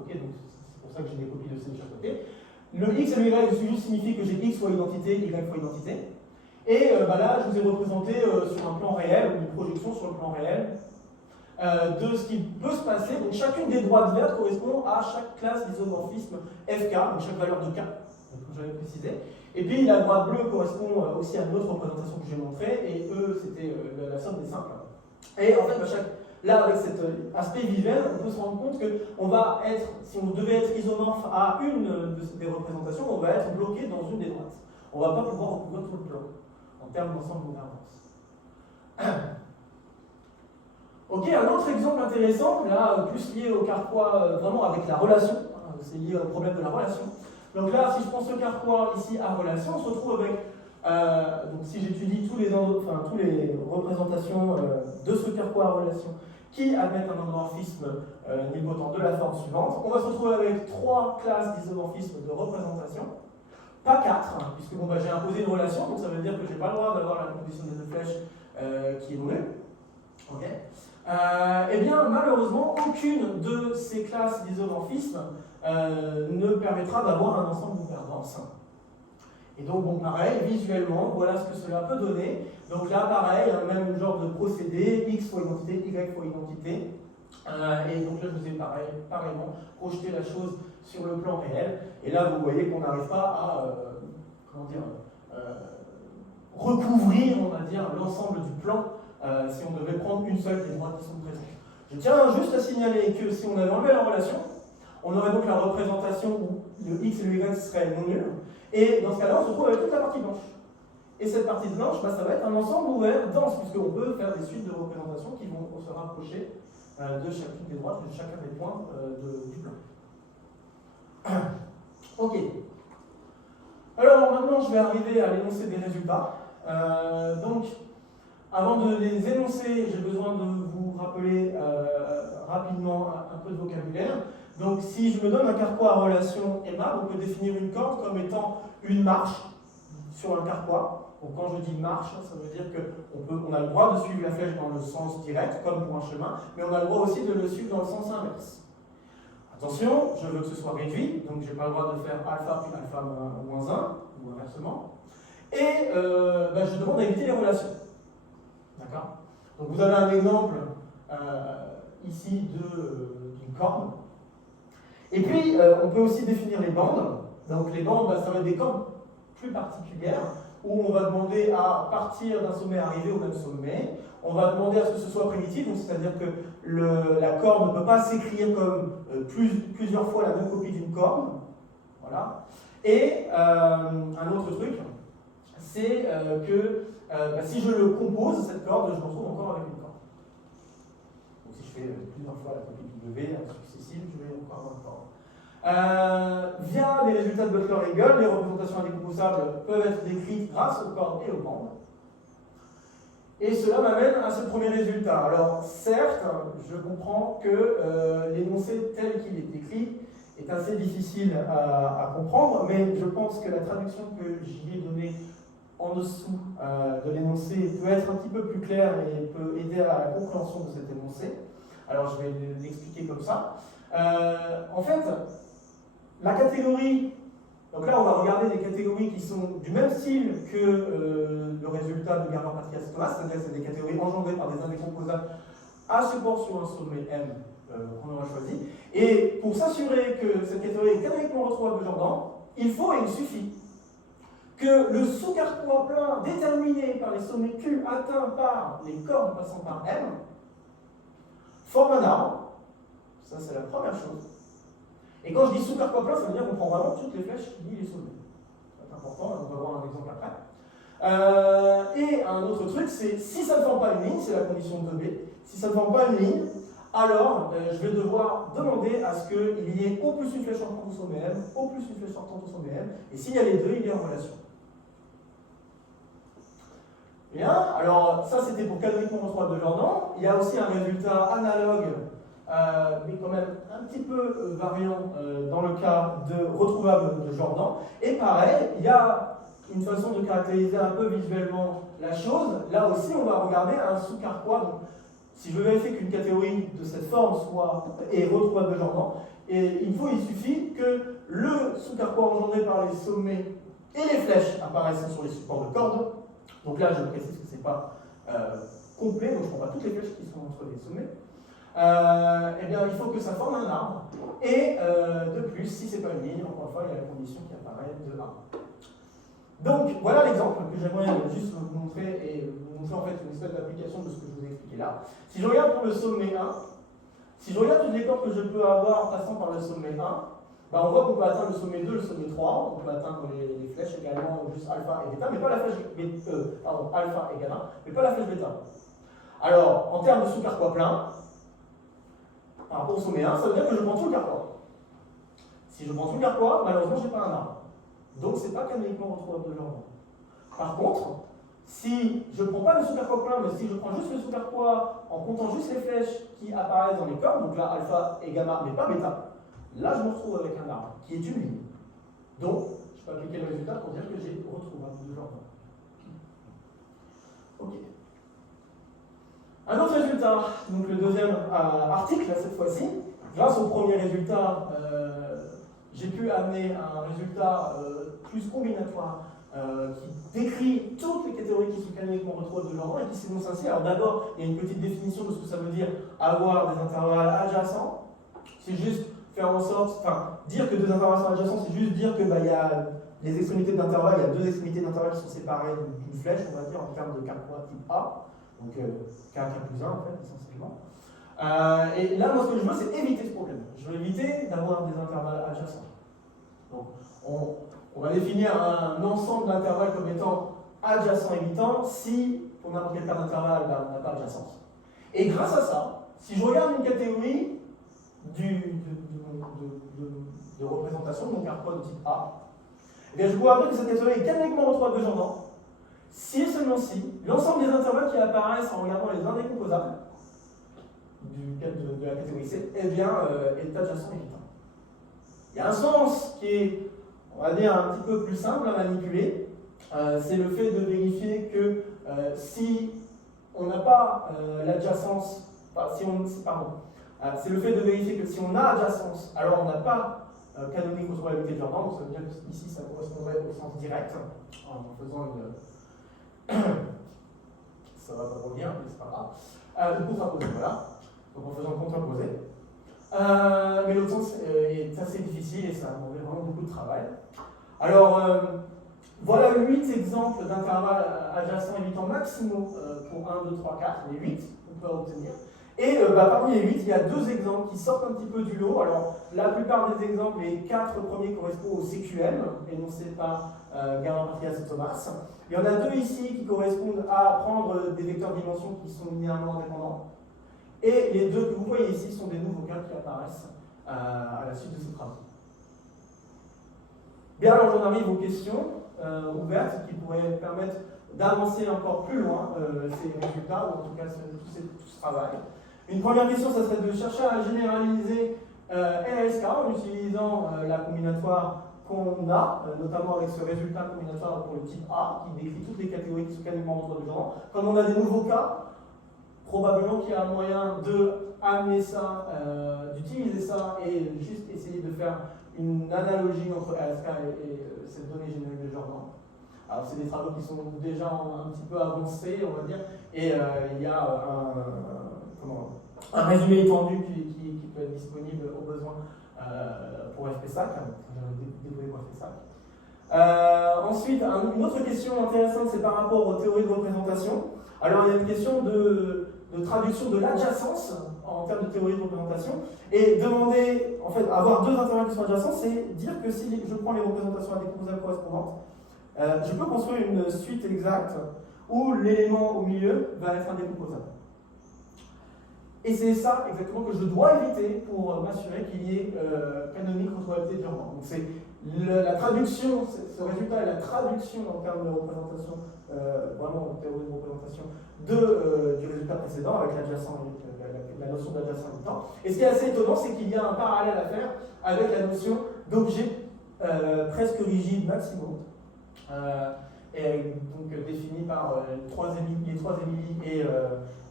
ok, donc c'est pour ça que j'ai des copies de C de chaque côté. Le X et le Y du sujet signifie que j'ai X fois identité, Y fois identité. Et là, je vous ai représenté sur un plan réel, ou une projection sur le plan réel, de ce qui peut se passer. Donc chacune des droites vertes correspond à chaque classe d'isomorphisme FK, donc chaque valeur de K, comme j'avais précisé. Et puis la droite bleue correspond aussi à une autre représentation que j'ai montrée, et E, c'était la somme des simples. Et en fait, là, avec cet aspect visuel, on peut se rendre compte qu'on va être, si on devait être isomorphe à une des représentations, on va être bloqué dans une des droites. On ne va pas pouvoir recouvrir tout le plan en termes d'ensemble ouvert dense. Ok, un autre exemple intéressant, là, plus lié au carquois, vraiment avec la relation, c'est lié au problème de la relation. Donc là, si je pense le carquois ici à relation, on se retrouve avec, donc si j'étudie toutes les représentations de ce carquois à relation qui admettent un endomorphisme nilpotent de la forme suivante, on va se retrouver avec 3 classes d'isomorphisme de représentation, pas 4, puisque bon, j'ai imposé une relation, donc ça veut dire que je n'ai pas le droit d'avoir la condition des 2 flèches qui est nulle. Okay. Eh bien, malheureusement, aucune de ces classes d'isomorphisme ne permettra d'avoir un ensemble ouvert dense. Et donc, bon, pareil, visuellement, voilà ce que cela peut donner. Donc là, pareil, même genre de procédé, X fois identité, Y fois identité. Et donc là, je vous ai pareillement projeté la chose sur le plan réel. Et là, vous voyez qu'on n'arrive pas à recouvrir, on va dire, l'ensemble du plan si on devait prendre une seule des droites qui sont présentes. Je tiens juste à signaler que si on avait enlevé la relation, on aurait donc la représentation où le X et le Y seraient non nuls. Et dans ce cas-là, on se retrouve avec toute la partie blanche. Et cette partie blanche, ça va être un ensemble ouvert dense, puisqu'on peut faire des suites de représentations qui vont se rapprocher de chacune des droites, de chacun des points du plan. Ok. Alors maintenant, je vais arriver à l'énoncé des résultats. Donc, avant de les énoncer, j'ai besoin de vous rappeler rapidement un peu de vocabulaire. Donc, si je me donne un carquois à relation aimable, on peut définir une corde comme étant une marche sur un carquois. Donc, quand je dis marche, ça veut dire qu'on a le droit de suivre la flèche dans le sens direct, comme pour un chemin, mais on a le droit aussi de le suivre dans le sens inverse. Attention, je veux que ce soit réduit, donc je n'ai pas le droit de faire alpha puis alpha moins 1, ou inversement. Et je demande à éviter les relations. D'accord? Donc vous avez un exemple ici d'une corde. Et puis, on peut aussi définir les bandes. Donc les bandes, ça va être des cordes plus particulières, où on va demander à partir d'un sommet arriver au même sommet. On va demander à ce que ce soit primitif, c'est-à-dire que la corde ne peut pas s'écrire comme plusieurs fois la même copie d'une corde. Voilà. Et un autre truc, c'est que si je le compose, cette corde, je me retrouve encore avec une corde. Donc si je fais plusieurs fois la copie W successive, je vais encore avoir une corde. Via les résultats de Butler-Hegel, les représentations indécomposables peuvent être décrites grâce aux cordes et aux bandes. Et cela m'amène à ce premier résultat. Alors certes, je comprends que l'énoncé tel qu'il est écrit est assez difficile à comprendre, mais je pense que la traduction que j'y ai donnée en dessous de l'énoncé peut être un petit peu plus claire et peut aider à la compréhension de cet énoncé. Alors je vais l'expliquer comme ça. En fait, la catégorie, donc là on va regarder des catégories qui sont du même style que le résultat de Gerber-Patrias-Thomas, c'est-à-dire que c'est des catégories engendrées par des indécomposables à support sur un sommet M qu'on aura choisi. Et pour s'assurer que cette catégorie est canoniquement retrouvable de Jordan, il faut et il suffit que le sous-carquois plein déterminé par les sommets Q atteints par les cordes passant par M forme un arbre. Ça, c'est la première chose. Et quand je dis sous-carquois plein, ça veut dire qu'on prend vraiment toutes les flèches qui lient les sommets. C'est important, on va voir un exemple après. Et un autre truc, c'est si ça ne forme pas une ligne, c'est la condition 2B, si ça ne forme pas une ligne, alors je vais devoir demander à ce qu'il y ait au plus une flèche sortante au sommet M, au plus une flèche sortante au sommet M, et s'il y a les deux, il est en relation. Bien, alors ça c'était pour canoniquement retrouvable de Jordan. Il y a aussi un résultat analogue, mais quand même un petit peu variant dans le cas de retrouvable de Jordan. Et pareil, il y a une façon de caractériser un peu visuellement la chose. Là aussi, on va regarder un sous-carquois. Donc, si je veux vérifier qu'une catégorie de cette forme est retrouvable de Jordan, et il suffit que le sous-carquois engendré par les sommets et les flèches apparaissant sur les supports de cordes. Donc là, je précise que ce n'est pas complet, donc je ne prends pas toutes les flèches qui sont entre les sommets. Eh bien, il faut que ça forme un arbre. Et de plus, si ce n'est pas une ligne, encore une fois, il y a la condition qui apparaît de A. Donc voilà l'exemple que j'aimerais juste vous montrer et vous montrer en fait une espèce d'application de ce que je vous ai expliqué là. Si je regarde pour le sommet 1, si je regarde toutes les cordes que je peux avoir en passant par le sommet 1, bah on voit qu'on peut atteindre le sommet 2, le sommet 3, on peut atteindre les flèches également, juste alpha et bêta, mais pas la flèche alpha et gamma, mais pas la flèche bêta. Alors, en termes de sous-carquois plein, par rapport au sommet 1, ça veut dire que je prends tout le carquois. Si je prends tout le carquois, malheureusement, je n'ai pas un arbre. Donc, ce n'est pas canoniquement retrouvable de Jordan. Par contre, si je ne prends pas le sous-carquois plein, mais si je prends juste le sous-carquois en comptant juste les flèches qui apparaissent dans les cordes, donc là, alpha et gamma, mais pas bêta, là, je me retrouve avec un arbre qui est une ligne. Donc, je peux appliquer le résultat pour dire que j'ai retrouvable de Jordan. Ok. Un autre résultat, donc le deuxième article, cette fois-ci, grâce au premier résultat, j'ai pu amener un résultat plus combinatoire qui décrit toutes les catégories qui sont canoniquement retrouvables de Jordan et qui s'énoncent ainsi. Alors d'abord, il y a une petite définition de ce que ça veut dire avoir des intervalles adjacents. C'est juste faire en sorte, enfin, dire que deux intervalles sont adjacents, c'est juste dire que il y a les extrémités d'intervalle, il y a deux extrémités d'intervalle qui sont séparées d'une flèche, on va dire, en termes de carquois type A. Donc K plus 1 en fait, essentiellement. Et là, moi, ce que je veux, c'est éviter ce problème. Je veux éviter d'avoir des intervalles adjacents. Donc, on va définir un ensemble d'intervalles comme étant adjacent évitant si, pour n'importe quel cas d'intervalle, on n'a pas d'adjacence. Et grâce à ça, si je regarde une catégorie de représentation de mon carquois de type A, eh bien, je vois après que cette catégorie est canoniquement retrouvable de Jordan si et seulement si l'ensemble des intervalles qui apparaissent en regardant les indécomposables de la catégorie C eh bien, est adjacent évitant. Il y a un sens qui est, on va dire, un petit peu plus simple à manipuler, c'est le fait de vérifier que si on n'a pas l'adjacence, c'est le fait de vérifier que si on a adjacence, alors on n'a pas canonique aux probabilités de Jordan, donc ça veut dire qu'ici ça correspondrait au sens direct, en faisant une. Ça va pas revenir, mais c'est pas grave. Le contraposé, voilà. Donc en faisant le contraposé. Mais l'autre sens est assez difficile et ça demandait vraiment beaucoup de travail. Alors, voilà 8 exemples d'intervalles adjacents évitant maximaux pour 1, 2, 3, 4, les 8 qu'on peut obtenir. Et parmi les 8, il y a 2 exemples qui sortent un petit peu du lot. Alors, la plupart des exemples, les 4 premiers correspondent au CQM, énoncé par Garen, Patrias et Thomas. Il y en a 2 ici qui correspondent à prendre des vecteurs dimensions qui sont linéairement indépendants. Et les 2 que vous voyez ici sont des nouveaux cas qui apparaissent à la suite de ces travaux. Bien, alors j'en arrive aux questions ouvertes qui pourraient permettre d'avancer encore plus loin ces résultats, ou en tout cas tout ce travail. Une première question, ça serait de chercher à généraliser LSK en utilisant la combinatoire qu'on a, notamment avec ce résultat combinatoire pour le type A, qui décrit toutes les catégories qui sont canoniquement autour de genre. Comme on a des nouveaux cas, probablement qu'il y a un moyen d'amener ça, d'utiliser ça et juste essayer de faire une analogie entre LSK et cette donnée générique de Jordan. Alors c'est des travaux qui sont déjà un petit peu avancés, on va dire, et il y a un résumé étendu qui peut être disponible au besoin pour FPSAC, déployé pour FPSAC. Ensuite, une autre question intéressante, c'est par rapport aux théories de représentation. Alors il y a une question de traduction de l'adjacence en termes de théorie de représentation, et demander, en fait, avoir 2 intervalles qui sont adjacents, c'est dire que si je prends les représentations indécomposables correspondantes, je peux construire une suite exacte où l'élément au milieu va être indécomposable. Et c'est ça exactement que je dois éviter pour m'assurer qu'il y ait canonique retrouvabilité de Jordan. Donc c'est la traduction, ce résultat est la traduction en termes de représentation, vraiment en théorie de représentation, du résultat précédent avec l'adjacent, la notion d'adjacent évitant. Et ce qui est assez étonnant, c'est qu'il y a un parallèle à faire avec la notion d'objet presque rigide maximum. Et donc défini par les 3 Émilie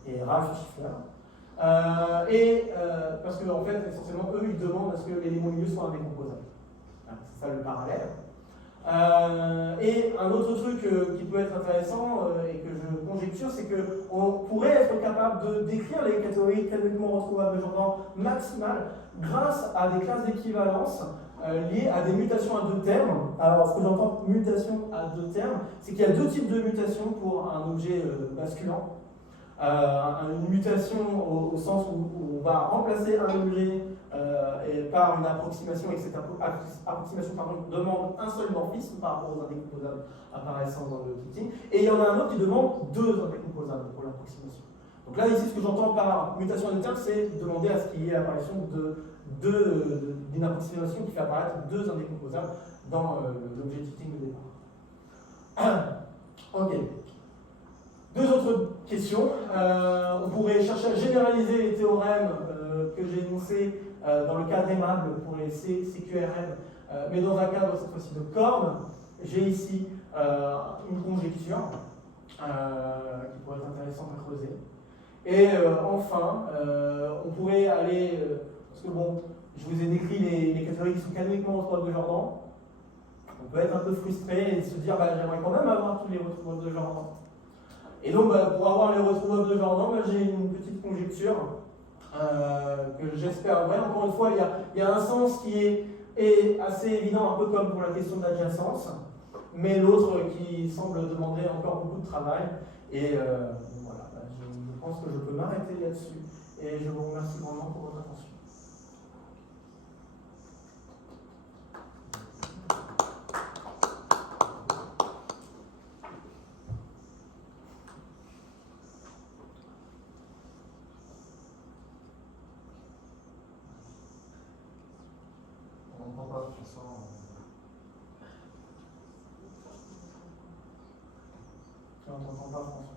et Ralph Schiffler. Parce que en fait, essentiellement, eux, ils demandent à ce que l'élément milieu soit indécomposable. C'est ça le parallèle. Et un autre truc qui peut être intéressant et que je conjecture, c'est qu'on pourrait être capable de décrire les catégories canoniquement retrouvables de Jordan maximales grâce à des classes d'équivalence liées à des mutations à deux termes. Alors, ce que j'entends mutation à deux termes, c'est qu'il y a deux types de mutations pour un objet basculant. Une mutation au sens où on va remplacer un objet par une approximation, et que cette approximation demande un seul morphisme par rapport aux indécomposables apparaissant dans le kitting. Et il y en a un autre qui demande deux indécomposables pour l'approximation. Donc là, ici, ce que j'entends par mutation à deux termes, c'est demander à ce qu'il y ait apparition d'une approximation qui fait apparaître deux indécomposables dans l'objet kitting de départ. Ok. Deux autres questions. On pourrait chercher à généraliser les théorèmes que j'ai énoncés dans le cadre aimable pour les CQRM, mais dans un cadre cette fois-ci de cornes. J'ai ici une conjecture qui pourrait être intéressante à creuser. Et enfin, on pourrait aller, parce que bon, je vous ai décrit les catégories qui sont canoniquement au de Jordan. On peut être un peu frustré et se dire, bah, j'aimerais quand même avoir tous les retrouvables de Jordan. Et donc, pour avoir les retrouvables de Jordan, j'ai une petite conjecture que j'espère vraie. Encore une fois, il y a un sens qui est assez évident, un peu comme pour la question de l'adjacence, mais l'autre qui semble demander encore beaucoup de travail. Et voilà, je pense que je peux m'arrêter là-dessus. Et je vous remercie vraiment pour votre attention. On n'entend pas François. On n'entend pas François.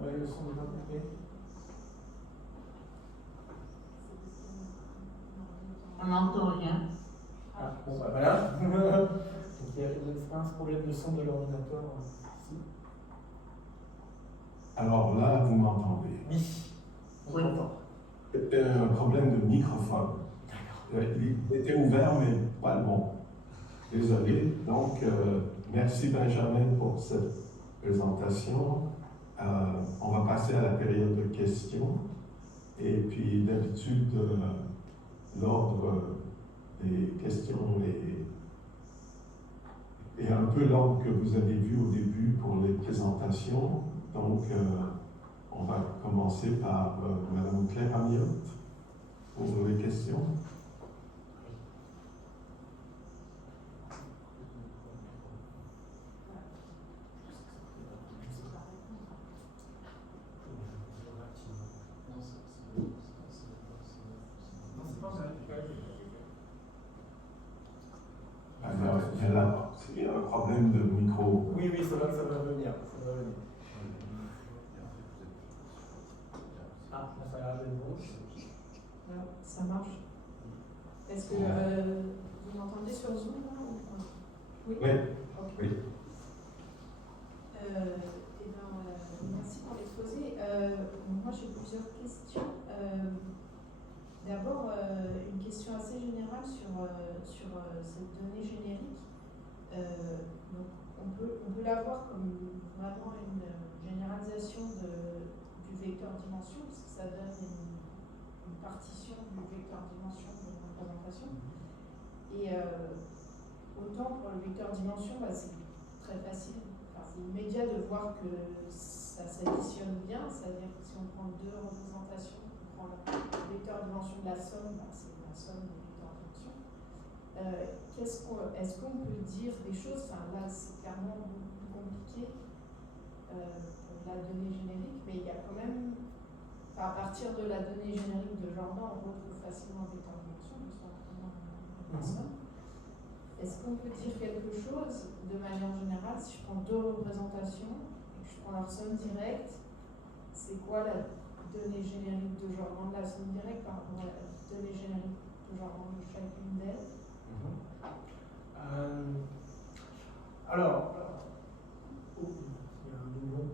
Oui, le son n'est pas coupé. On n'entend rien. Ah, bon, bah voilà. Donc il y a un problème de son de l'ordinateur ici. Alors là, vous m'entendez. Oui, on Oui. t'entend. C'était un problème de microphone. Il était ouvert, mais pas le bon. Désolé. Donc, merci Benjamin pour cette présentation. On va passer à la période de questions. Et puis, d'habitude, l'ordre des questions est un peu l'ordre que vous avez vu au début pour les présentations. Donc, on va commencer par Mme Claire Amiotte pour les questions. Alors, il y a un problème de micro. Oui, ça va venir. Ça va venir. Ah, ça a l'air d'être bon. Ça marche. Est-ce que vous m'entendez sur Zoom là, ou pas? Oui. Oui. Ok. Oui. Merci pour l'exposé. Moi j'ai plusieurs questions. D'abord, une question assez générale sur cette donnée générique. Donc on peut la voir comme vraiment une généralisation du vecteur dimension, parce que ça donne une partition du vecteur dimension de représentation. Et autant pour le vecteur dimension, c'est très facile, c'est immédiat de voir que ça s'additionne bien, c'est-à-dire que si on prend deux représentations, on prend le vecteur dimension de la somme, c'est la somme des vecteurs dimension. Est-ce qu'on peut dire des choses, là c'est clairement beaucoup plus compliqué pour la donnée générique, mais il y a quand même, à partir de la donnée générique de Jordan, on retrouve facilement le vecteur dimension, nous sommes en somme. Est-ce qu'on peut dire quelque chose de manière générale, si je prends deux représentations et que je prends leur somme directe, c'est quoi la donnée générique de Jordan de la somme directe par rapport à la donnée générique de Jordan de chacune d'elles? Alors, il y a un doublon.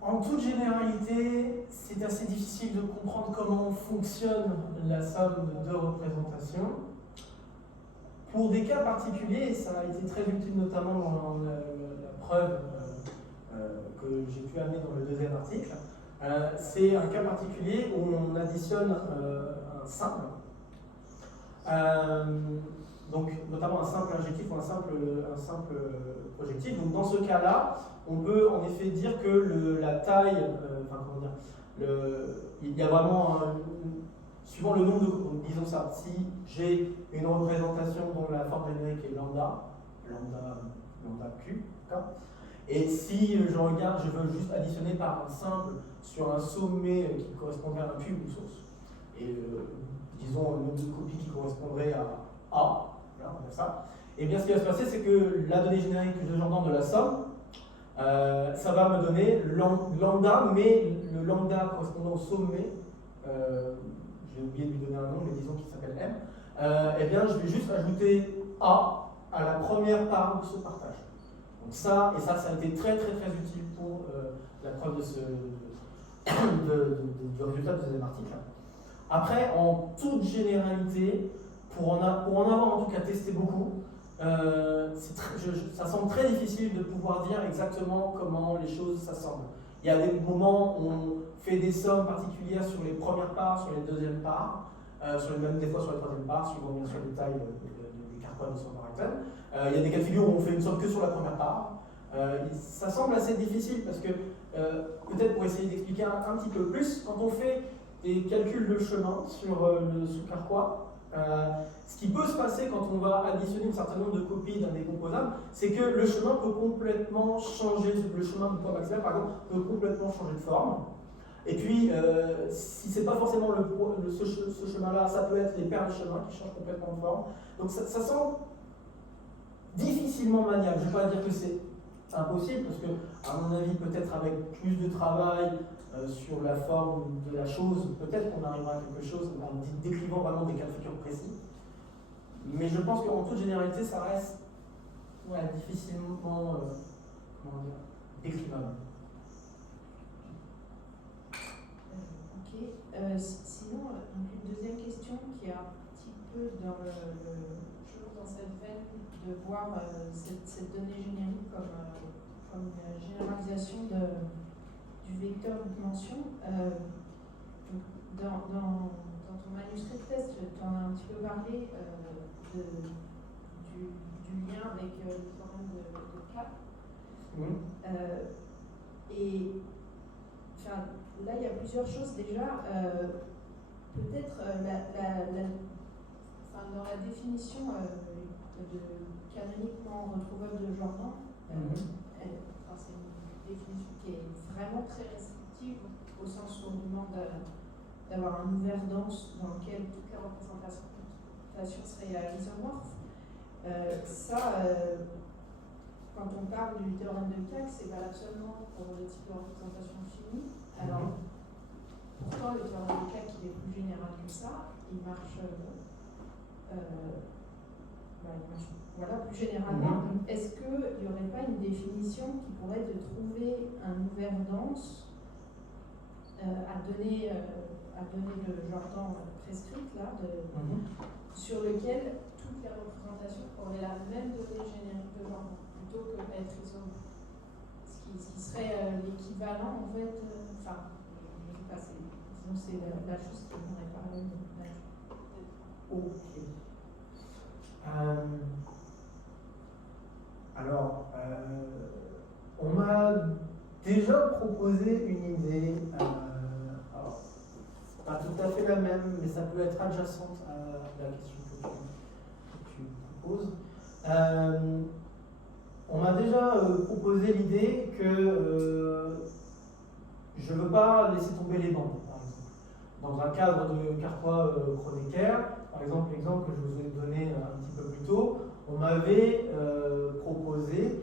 En toute généralité, c'est assez difficile de comprendre comment fonctionne la somme de deux représentations. Pour des cas particuliers, ça a été très utile notamment dans la preuve que que j'ai pu amener dans le deuxième article, c'est un cas particulier où on additionne un simple, donc notamment un simple injectif ou un simple projectif. Donc dans ce cas-là, on peut en effet dire que la taille, il y a vraiment suivant le nombre de, donc disons ça, si j'ai une représentation dont la forme générique est lambda Q, d'accord, et si je regarde, je veux juste additionner par un simple sur un sommet qui correspondrait à un cube ou source, et disons le nombre de copies qui correspondrait à A, voilà, on va faire ça, et bien ce qui va se passer, c'est que la donnée générique de Jordan de la somme, ça va me donner lambda, mais le lambda correspondant au sommet, j'ai oublié de lui donner un nom, mais disons qu'il s'appelle M, eh bien je vais juste ajouter A à la première part de ce partage. Donc ça a été très utile pour la preuve de du résultat du deuxième article. Après, en toute généralité, pour en avoir en tout cas testé beaucoup, ça semble très difficile de pouvoir dire exactement comment les choses s'assemblent. Il y a des moments où on fait des sommes particulières sur les premières parts, sur les deuxièmes parts, même des fois sur les troisièmes parts, suivant bien sûr les tailles des carquois de son Barrington. Il y a des cas de figure où on fait une somme que sur la première part. Ça semble assez difficile parce que, peut-être pour essayer d'expliquer un petit peu plus, quand on fait des calculs de chemin sur ce carquois, ce qui peut se passer quand on va additionner un certain nombre de copies d'un décomposable, c'est que le chemin peut complètement changer, le chemin du point maximal par exemple, peut complètement changer de forme. Et puis, si c'est pas forcément ce chemin-là, ça peut être les paires de chemins qui changent complètement de forme. Donc ça semble difficilement maniable. Je ne vais pas dire que c'est impossible, parce que, à mon avis, peut-être avec plus de travail sur la forme de la chose, peut-être qu'on arrivera à quelque chose en décrivant vraiment des cas de figure précis. Mais je pense qu'en toute généralité, ça reste difficilement décrivable. Sinon, donc une deuxième question qui est un petit peu toujours dans cette veine de voir cette donnée générique comme une généralisation du vecteur de dimension. Dans ton manuscrit de test, tu en as un petit peu parlé du lien avec le théorème de Cap. Oui. Et enfin, là, il y a plusieurs choses déjà. Peut-être dans la définition de canoniquement retrouvable de Jordan, c'est une définition qui est vraiment très restrictive, au sens où on demande d'avoir un univers dense dans lequel toutes les représentations seraient isomorphes. Quand on parle du théorème de Kac, c'est valable seulement pour le type de représentation finie. Alors, pourtant, le théorème de Kac, il est plus général que ça. Il marche plus généralement. Est-ce qu'il n'y aurait pas une définition qui pourrait te trouver un univers dense à donner le Jordan prescrite, là, sur lequel toutes les représentations auraient la même donnée générique de Jordan, plutôt que d'être isomorphe. Ce qui serait l'équivalent, en fait, je ne sais pas, sinon c'est la chose qui m'aurait parlé. Ok. Alors, on m'a déjà proposé une idée, alors, pas tout à fait la même, mais ça peut être adjacente à la question que tu proposes. On m'a déjà proposé l'idée que je ne veux pas laisser tomber les bandes, par exemple. Dans un cadre de carquois Kronecker, par exemple, l'exemple que je vous ai donné un petit peu plus tôt, on m'avait proposé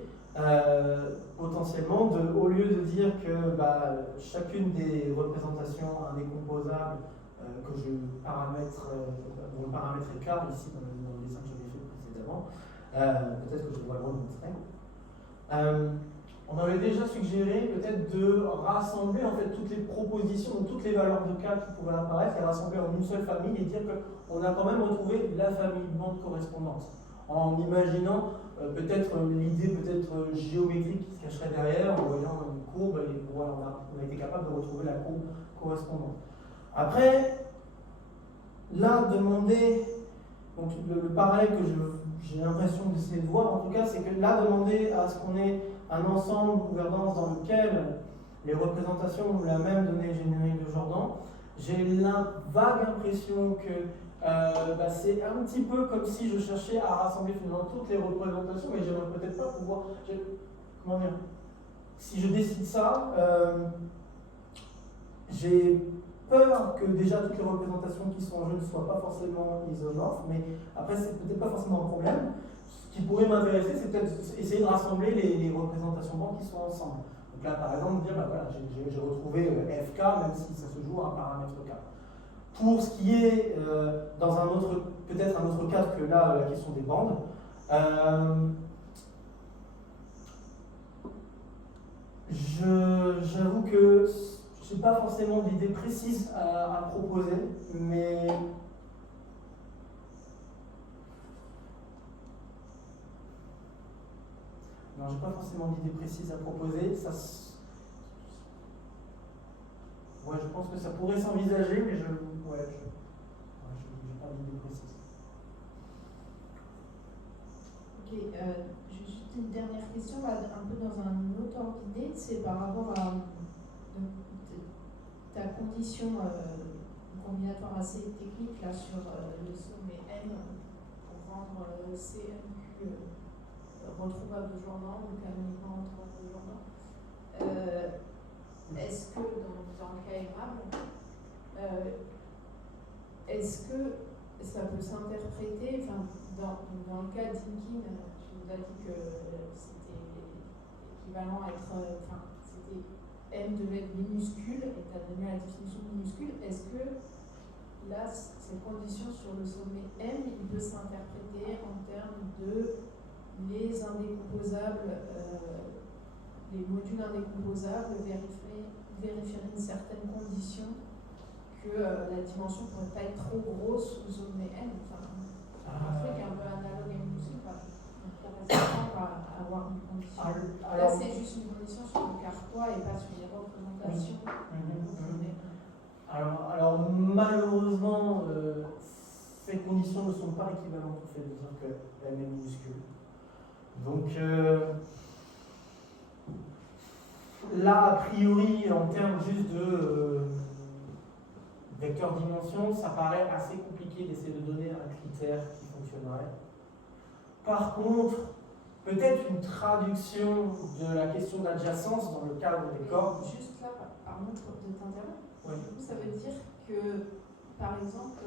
potentiellement, au lieu de dire que chacune des représentations indécomposables que je paramètre, dont le paramètre est K, ici dans le dessin que j'avais fait précédemment, peut-être que je dois le remontrer. On m'avait déjà suggéré peut-être de rassembler en fait toutes les propositions, toutes les valeurs de K qui pouvaient apparaître, les rassembler en une seule famille et dire qu'on a quand même retrouvé la famille de bandes correspondantes. En imaginant peut-être l'idée géométrique qui se cacherait derrière, en voyant une courbe voilà, on a été capable de retrouver la courbe correspondante. Après, là, demander, donc le parallèle que j'ai l'impression d'essayer de voir, en tout cas, c'est que là, demander à ce qu'on ait un ensemble de gouvernance dans lequel les représentations ont la même donnée générique de Jordan, j'ai la vague impression que c'est un petit peu comme si je cherchais à rassembler finalement toutes les représentations, mais j'aimerais peut-être pas pouvoir. Comment dire? Si je décide ça, j'ai peur que déjà toutes les représentations qui sont en jeu ne soient pas forcément isomorphes, mais après c'est peut-être pas forcément un problème. Ce qui pourrait m'intéresser, c'est peut-être essayer de rassembler les représentations banques qui sont ensemble. Donc là, par exemple, dire, voilà, j'ai retrouvé FK, même si ça se joue à un paramètre K. Pour ce qui est, dans un autre, peut-être un autre cadre que là, la question des bandes, j'avoue que je n'ai pas forcément d'idée précise à proposer, mais non, j'ai pas forcément d'idée précise à proposer. Ouais, je pense que ça pourrait s'envisager, mais j'ai pas d'idée précise. Ok, juste une dernière question, là, un peu dans un autre ordre d'idée, c'est par rapport à ta condition combinatoire assez technique là, sur le sommet N pour rendre CMQ retrouvable de Jordan ou canoniquement retrouvable de Jordan. Est-ce que dans le cas aimable, est-ce que ça peut s'interpréter, enfin, dans le cas d'Inkin, tu nous as dit que c'était équivalent à être, c'était M devait être minuscule, et tu as donné la définition de minuscule. Est-ce que là, cette condition sur le sommet M, il peut s'interpréter en termes de les indécomposables, les modules indécomposables vérifieraient une certaine condition que la dimension ne pourrait pas être trop grosse au sommet M. Enfin, un truc un peu analogue à minuscule, on pourrait avoir une condition. Là, c'est juste une condition sur le carquois et pas sur les représentations. Alors malheureusement, ces conditions ne sont pas équivalentes au fait de dire que M est minuscule. Donc là, a priori, en termes juste de vecteur dimension, ça paraît assez compliqué d'essayer de donner un critère qui fonctionnerait. Par contre, peut-être une traduction de la question d'adjacence dans le cadre des corps. Juste là, pardon de t'interrompre. Oui. Du coup, ça veut dire que, par exemple,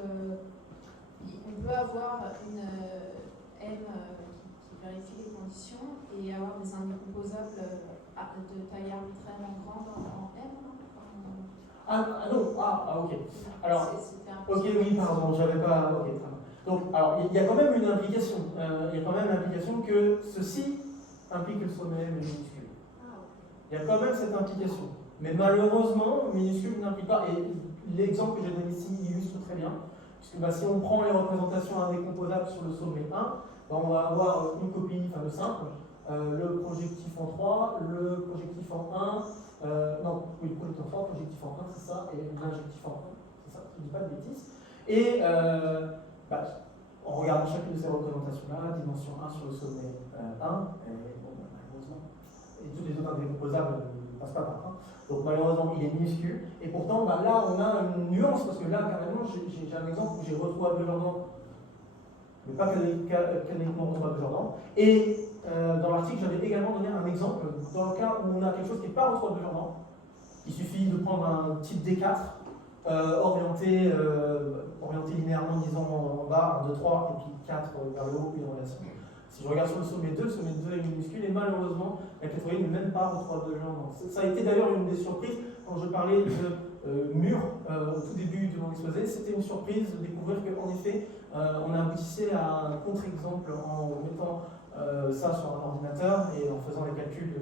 on peut avoir une M qui vérifie les conditions et avoir des indécomposables de taille arbitrairement grande en M. Ok. Alors, ok, oui, pardon, j'avais pas. Ok, très bien. Donc, alors, il y a quand même une implication. Il y a quand même l'implication que ceci implique que le sommet est minuscule. Il y a quand même cette implication. Mais malheureusement, minuscule n'implique pas. Et l'exemple que j'ai donné ici illustre très bien. Puisque si on prend les représentations indécomposables sur le sommet 1, on va avoir une copie, enfin le simple, le projectif en 3, le projectif en 1, le projectif en 3, projectif en 1, c'est ça, et l'injectif en 1, c'est ça, je ne dis pas de bêtises. Et en regardant chacune de ces représentations-là, dimension 1 sur le sommet 1, et malheureusement, et tous les autres indécomposables ne passent pas par 1. Donc malheureusement, il est minuscule. Et pourtant, là, on a une nuance, parce que là, carrément, j'ai un exemple où j'ai retrouvable de Jordan, mais pas canoniquement retrouvable de Jordan. Et dans l'article, j'avais également donné un exemple dans le cas où on a quelque chose qui n'est pas retrouvable de Jordan. Il suffit de prendre un type D4, orienté linéairement, disons, en bas, 1, 2, 3, et puis 4 vers le haut, une relation. Si je regarde sur le sommet 2 est minuscule, et malheureusement, la catégorie n'est même pas retrouvable de Jordan. Ça a été d'ailleurs une des surprises quand je parlais de mur au tout début de mon exposé. C'était une surprise de découvrir qu'en effet, on aboutissait à un contre-exemple en mettant ça sur un ordinateur et en faisant les calculs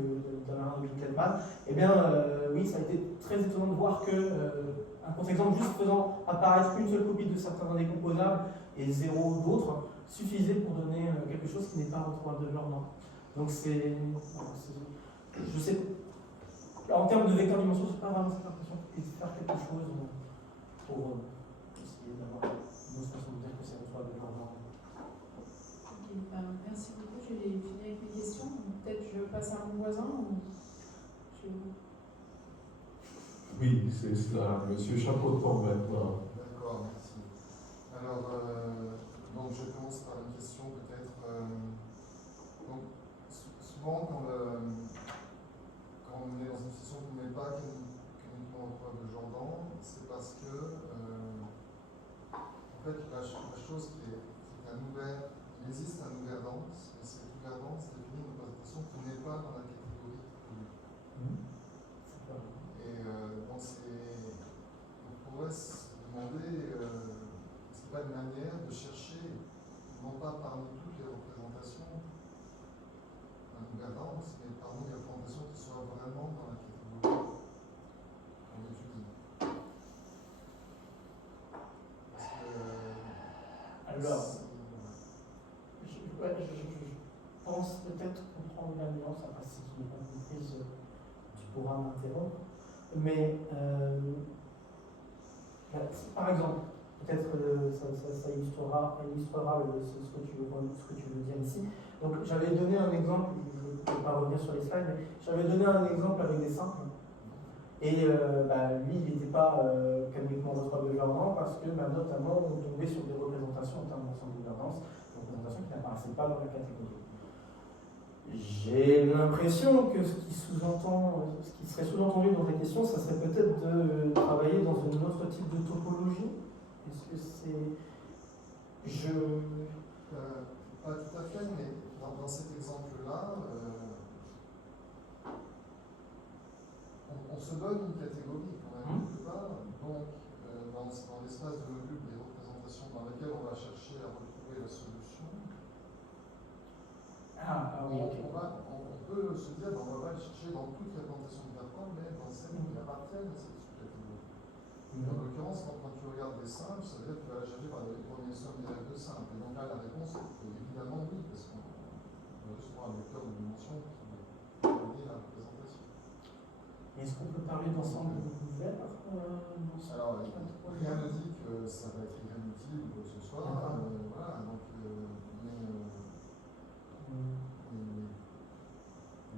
d'Alain de Winkelmann. Eh bien, oui, ça a été très étonnant de voir un contre-exemple juste faisant apparaître une seule copie de certains indécomposables et 0 d'autres suffisait pour donner quelque chose qui n'est pas retrouvable de Jordan. Donc je sais En termes de vecteur dimension, je n'ai pas vraiment cette impression qu'il puisse faire quelque chose pour essayer d'avoir une autre façon de dire que c'est reçoivable de Jordan. Ok, merci beaucoup. J'ai fini avec mes questions. Peut-être je passe à mon voisin ou je... Oui, c'est cela. Monsieur Chapeau tombe maintenant. D'accord, merci. Alors, donc je commence par une question peut-être. Donc, souvent, quand on est dans une situation qui n'est pas uniquement reçoivable de Jordan, c'est parce que, en fait, la chose qui est un ouvert, il existe un ouvert dense, mais cette ouvert dense définit une représentation qui n'est pas dans la catégorie publique. Et donc, on pourrait se demander, c'est pas une manière de chercher, non pas parmi toutes les représentations, un ouvert dense, mais parmi les représentations qui soient vraiment dans la catégorie qu'on étudie. Parce que. Alors, je pense peut-être comprendre la nuance, après si tu n'es pas comprise, tu pourras m'interrompre. Mais, par exemple, peut-être ça illustrera ce que tu veux dire ici. Donc j'avais donné un exemple, je ne vais pas revenir sur les slides, mais j'avais donné un exemple avec des simples. Et lui, il n'était pas canoniquement recevable de Jordan parce que notamment on tombait sur des représentations en termes d'ensemble de gouvernance, des représentations qui n'apparaissaient pas dans la catégorie. J'ai l'impression que ce qui serait sous-entendu dans ta question, ça serait peut-être de travailler dans un autre type de topologie. Est-ce que c'est... Pas tout à fait, mais dans cet exemple-là, on se donne une catégorie quand même quelque part. Donc, dans l'espace de module des représentations dans lesquelles on va chercher à retrouver la solution, on peut se dire on va pas aller chercher dans toutes les représentations de Bertrand, mais dans celles qui appartiennent à cette sous-catégorie. En l'occurrence, quand tu regardes des simples, ça veut dire que tu vas aller chercher par les premières sommes directes de simples. Et donc là, la réponse est évidemment oui, parce qu'on va juste voir un vecteur de dimension qui définit la représentation. Est-ce qu'on peut parler d'ensemble ouvert Alors, rien ne dit que ça va être inutile ou quoi que ce soit. Voilà, donc, les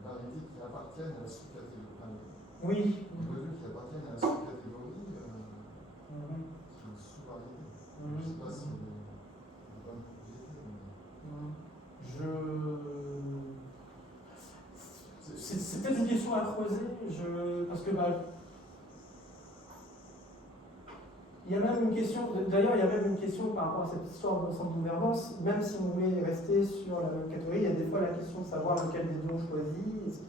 variétés qui appartiennent à la sous-catégorie. Oui. Les modules qui appartiennent à la sous-catégorie, c'est une sous-variété. Je ne sais pas si c'est pas une propriété. C'est peut-être une question à creuser, parce que il y a même une question, d'ailleurs il y a même une question par rapport à cette histoire d'ensemble de gouvernance, même si on voulait rester sur la même catégorie, il y a des fois la question de savoir lequel des deux on choisit.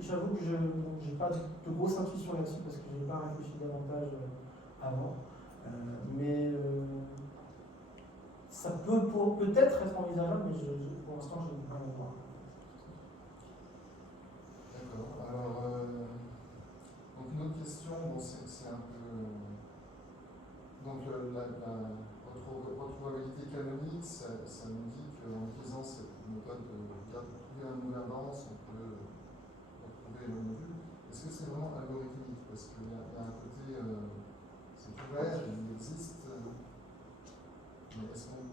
J'avoue que je n'ai pas de grosse intuition là-dessus parce que je n'ai pas réfléchi davantage avant. Mais ça peut peut-être être envisageable, mais pour l'instant je n'ai pas à voir. D'accord. Alors, donc une autre question, bon, c'est un peu. Donc, votre retrouvabilité canonique, ça nous dit qu'en utilisant cette méthode de trouver un gouvernance, on peut retrouver le module. Est-ce que c'est vraiment algorithmique? Parce qu'il y a un côté, c'est ouvert, il existe, mais est-ce qu'on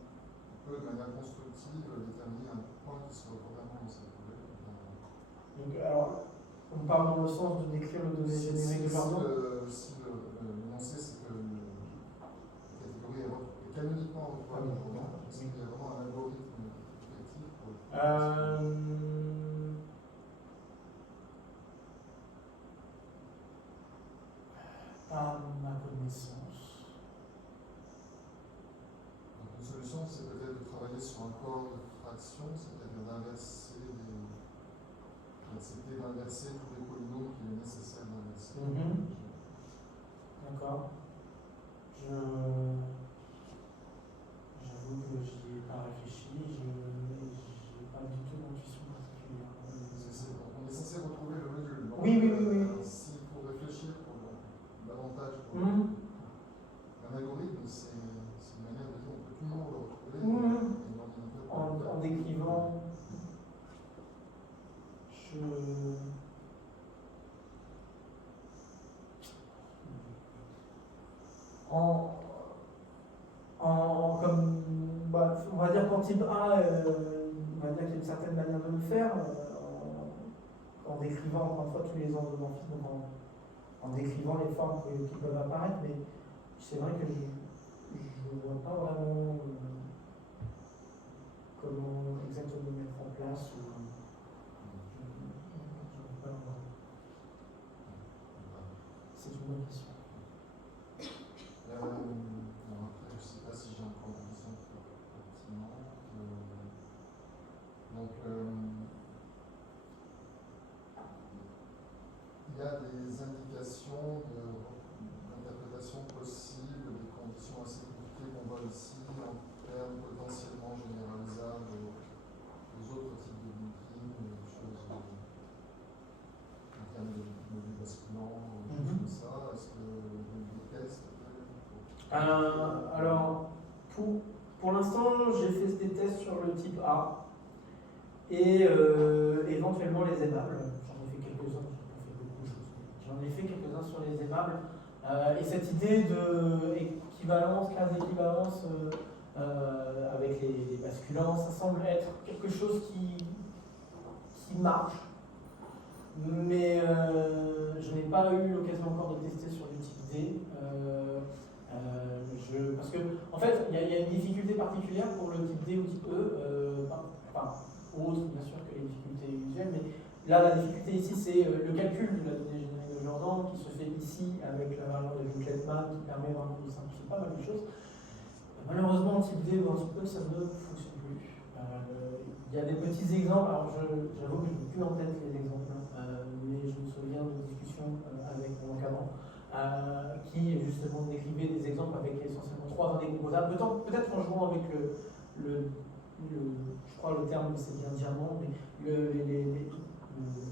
peut, de manière constructive, déterminer un point qui soit vraiment dans cette problématique? Donc, alors, on parle dans le sens de décrire le donné générique de Jordan. Si l'énoncé, c'est que la catégorie est canoniquement retrouvable de Jordan, est-ce qu'il y a vraiment un algorithme effectif pour Pas ma connaissance. Donc une solution, c'est peut-être de travailler sur un corps de fraction, c'est-à-dire d'accepter d'inverser tous les polynômes qu'il est nécessaire d'inverser. D'accord. J'avoue que j'y ai pas réfléchi, je n'ai pas du tout d'intuition particulière. On est censé retrouver le module. Donc, Oui. S'il faut réfléchir davantage pour un algorithme, c'est une manière de dire on peut toujours le retrouver. En décrivant, comme, on va dire qu'en type A, on va dire qu'il y a une certaine manière de le faire, en décrivant encore une fois tous les endomorphismes, donc en décrivant les formes qui peuvent apparaître, mais c'est vrai que je ne vois pas vraiment comment exactement le mettre en place. C'est une bonne question. Alors après, je ne sais pas si j'ai encore des exemples pertinents. Donc, il y a des indications d'interprétation possible des conditions assez compliquées qu'on voit ici en termes potentiellement généralisables aux autres types de linking, des choses en termes de modules basculants, des choses comme ça. Est-ce que des tests alors, pour l'instant, j'ai fait des tests sur le type A et éventuellement les aimables. J'en ai fait quelques-uns, j'ai pas fait beaucoup de choses, mais j'en ai fait quelques-uns sur les aimables. Et cette idée de équivalence, classe d'équivalence avec les basculants, ça semble être quelque chose qui marche. Mais je n'ai pas eu l'occasion encore de tester sur le type D. Parce que, en fait, il y a une difficulté particulière pour le type D ou type E, autre bien sûr que les difficultés usuelles, mais là, la difficulté ici, c'est le calcul de la donnée générique de Jordan qui se fait ici avec la variante de Jukletman qui permet vraiment de simplifier pas mal de choses. Malheureusement, en type D ou en type E, ça ne fonctionne plus. Il y a des petits exemples, alors j'avoue que je n'ai plus en tête les exemples, mais je me souviens de discussions avec mon encadrant qui justement décrivait des exemples avec essentiellement 3 indécomposables, peut-être en jouant avec je crois le terme c'est bien diamant, mais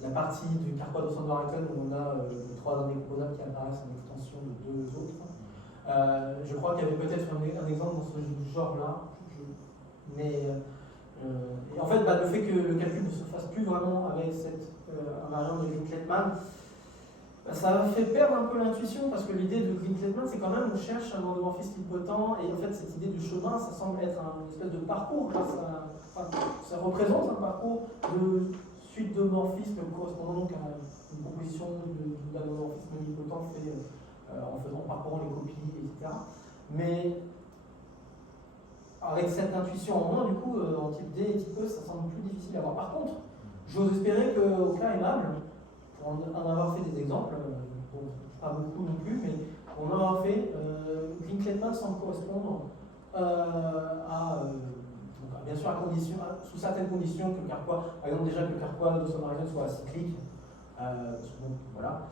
la partie du Carquois de Sandor-Hayton où on a 3 indécomposables qui apparaissent en extension de 2 autres. Je crois qu'il y avait peut-être un exemple dans ce genre-là, mais et en fait, le fait que le calcul ne se fasse plus vraiment avec cette invariante de Green-Klettmann, ça fait perdre un peu l'intuition, parce que l'idée de Green-Klettmann, c'est quand même on cherche un endomorphisme hypotent, et en fait cette idée de chemin, ça semble être une espèce de parcours, ça représente un parcours de suite d'homorphismes correspondant donc à une composition d'un endomorphisme hypotent fait en parcourant les copies, etc. Mais avec cette intuition en moins, du coup, en type D et type E, ça semble plus difficile à avoir. Par contre, j'ose espérer qu'au cas aimable, pour en avoir fait des exemples, pas beaucoup non plus, mais on en avoir fait, Green-Klettmann semble correspondre bien sûr sous certaines conditions que le Carquois, par exemple déjà que le Carquois de Sandor-Hayton soit acyclique, voilà.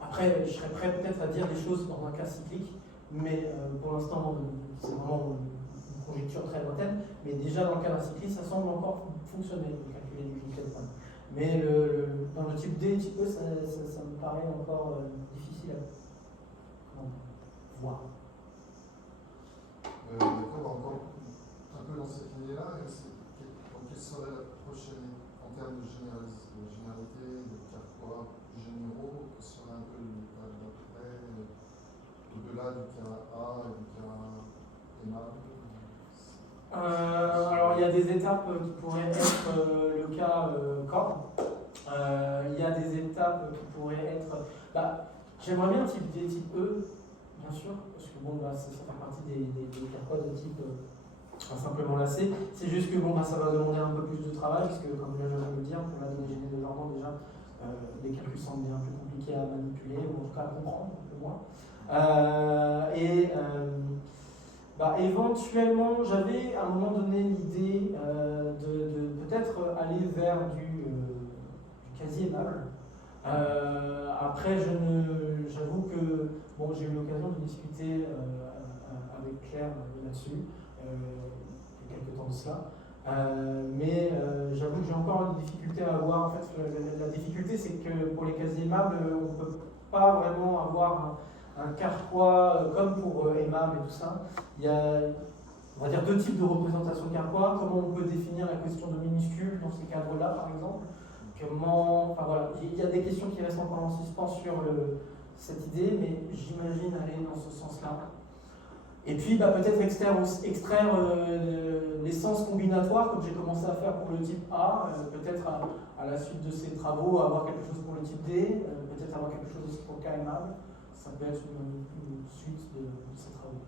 Après, je serais prêt peut-être à dire des choses dans un cas cyclique, mais pour l'instant, c'est vraiment une conjecture très lointaine. Mais déjà, dans le cas d'un cycliste, ça semble encore fonctionner, de calculer du Green-Klettmann. Mais dans le type D et type E, ça me paraît encore difficile à voir. D'accord, encore un peu dans cette lignée-là, quelle serait la prochaine, en termes de généralité, de Carquois généraux, quel serait un peu le cas d'après, au-delà du cas A et du cas aimable? Alors, il y a des étapes qui pourraient être le cas corps. Il y a des étapes qui pourraient être. J'aimerais bien type D, type E, bien sûr, parce que ça fait partie des Carquois de type simplement lacé. C'est juste que ça va demander un peu plus de travail, parce que, comme je viens de le dire, pour la donnée générique de Jordan, déjà, les calculs semblent bien plus compliqués à manipuler, ou en tout cas à comprendre, un peu moins. Éventuellement, j'avais à un moment donné l'idée de peut-être aller vers du quasi-aimable. Après, j'avoue que j'ai eu l'occasion de discuter avec Claire là-dessus, il y a quelques temps de cela. Mais j'avoue que j'ai encore une difficulté à avoir. En fait, la difficulté, c'est que pour les quasi-aimables, on ne peut pas vraiment avoir un Carquois comme pour aimable et tout ça. Il y a, on va dire, 2 types de représentation de Carquois. Comment on peut définir la question de minuscules dans ces cadres-là, par exemple. Il y a des questions qui restent encore en suspens sur cette idée, mais j'imagine aller dans ce sens-là. Et puis peut-être extraire l'essence combinatoire, comme j'ai commencé à faire pour le type A, peut-être à la suite de ces travaux, avoir quelque chose pour le type D, peut-être avoir quelque chose aussi pour KMA. Ça peut être une suite de ces travaux.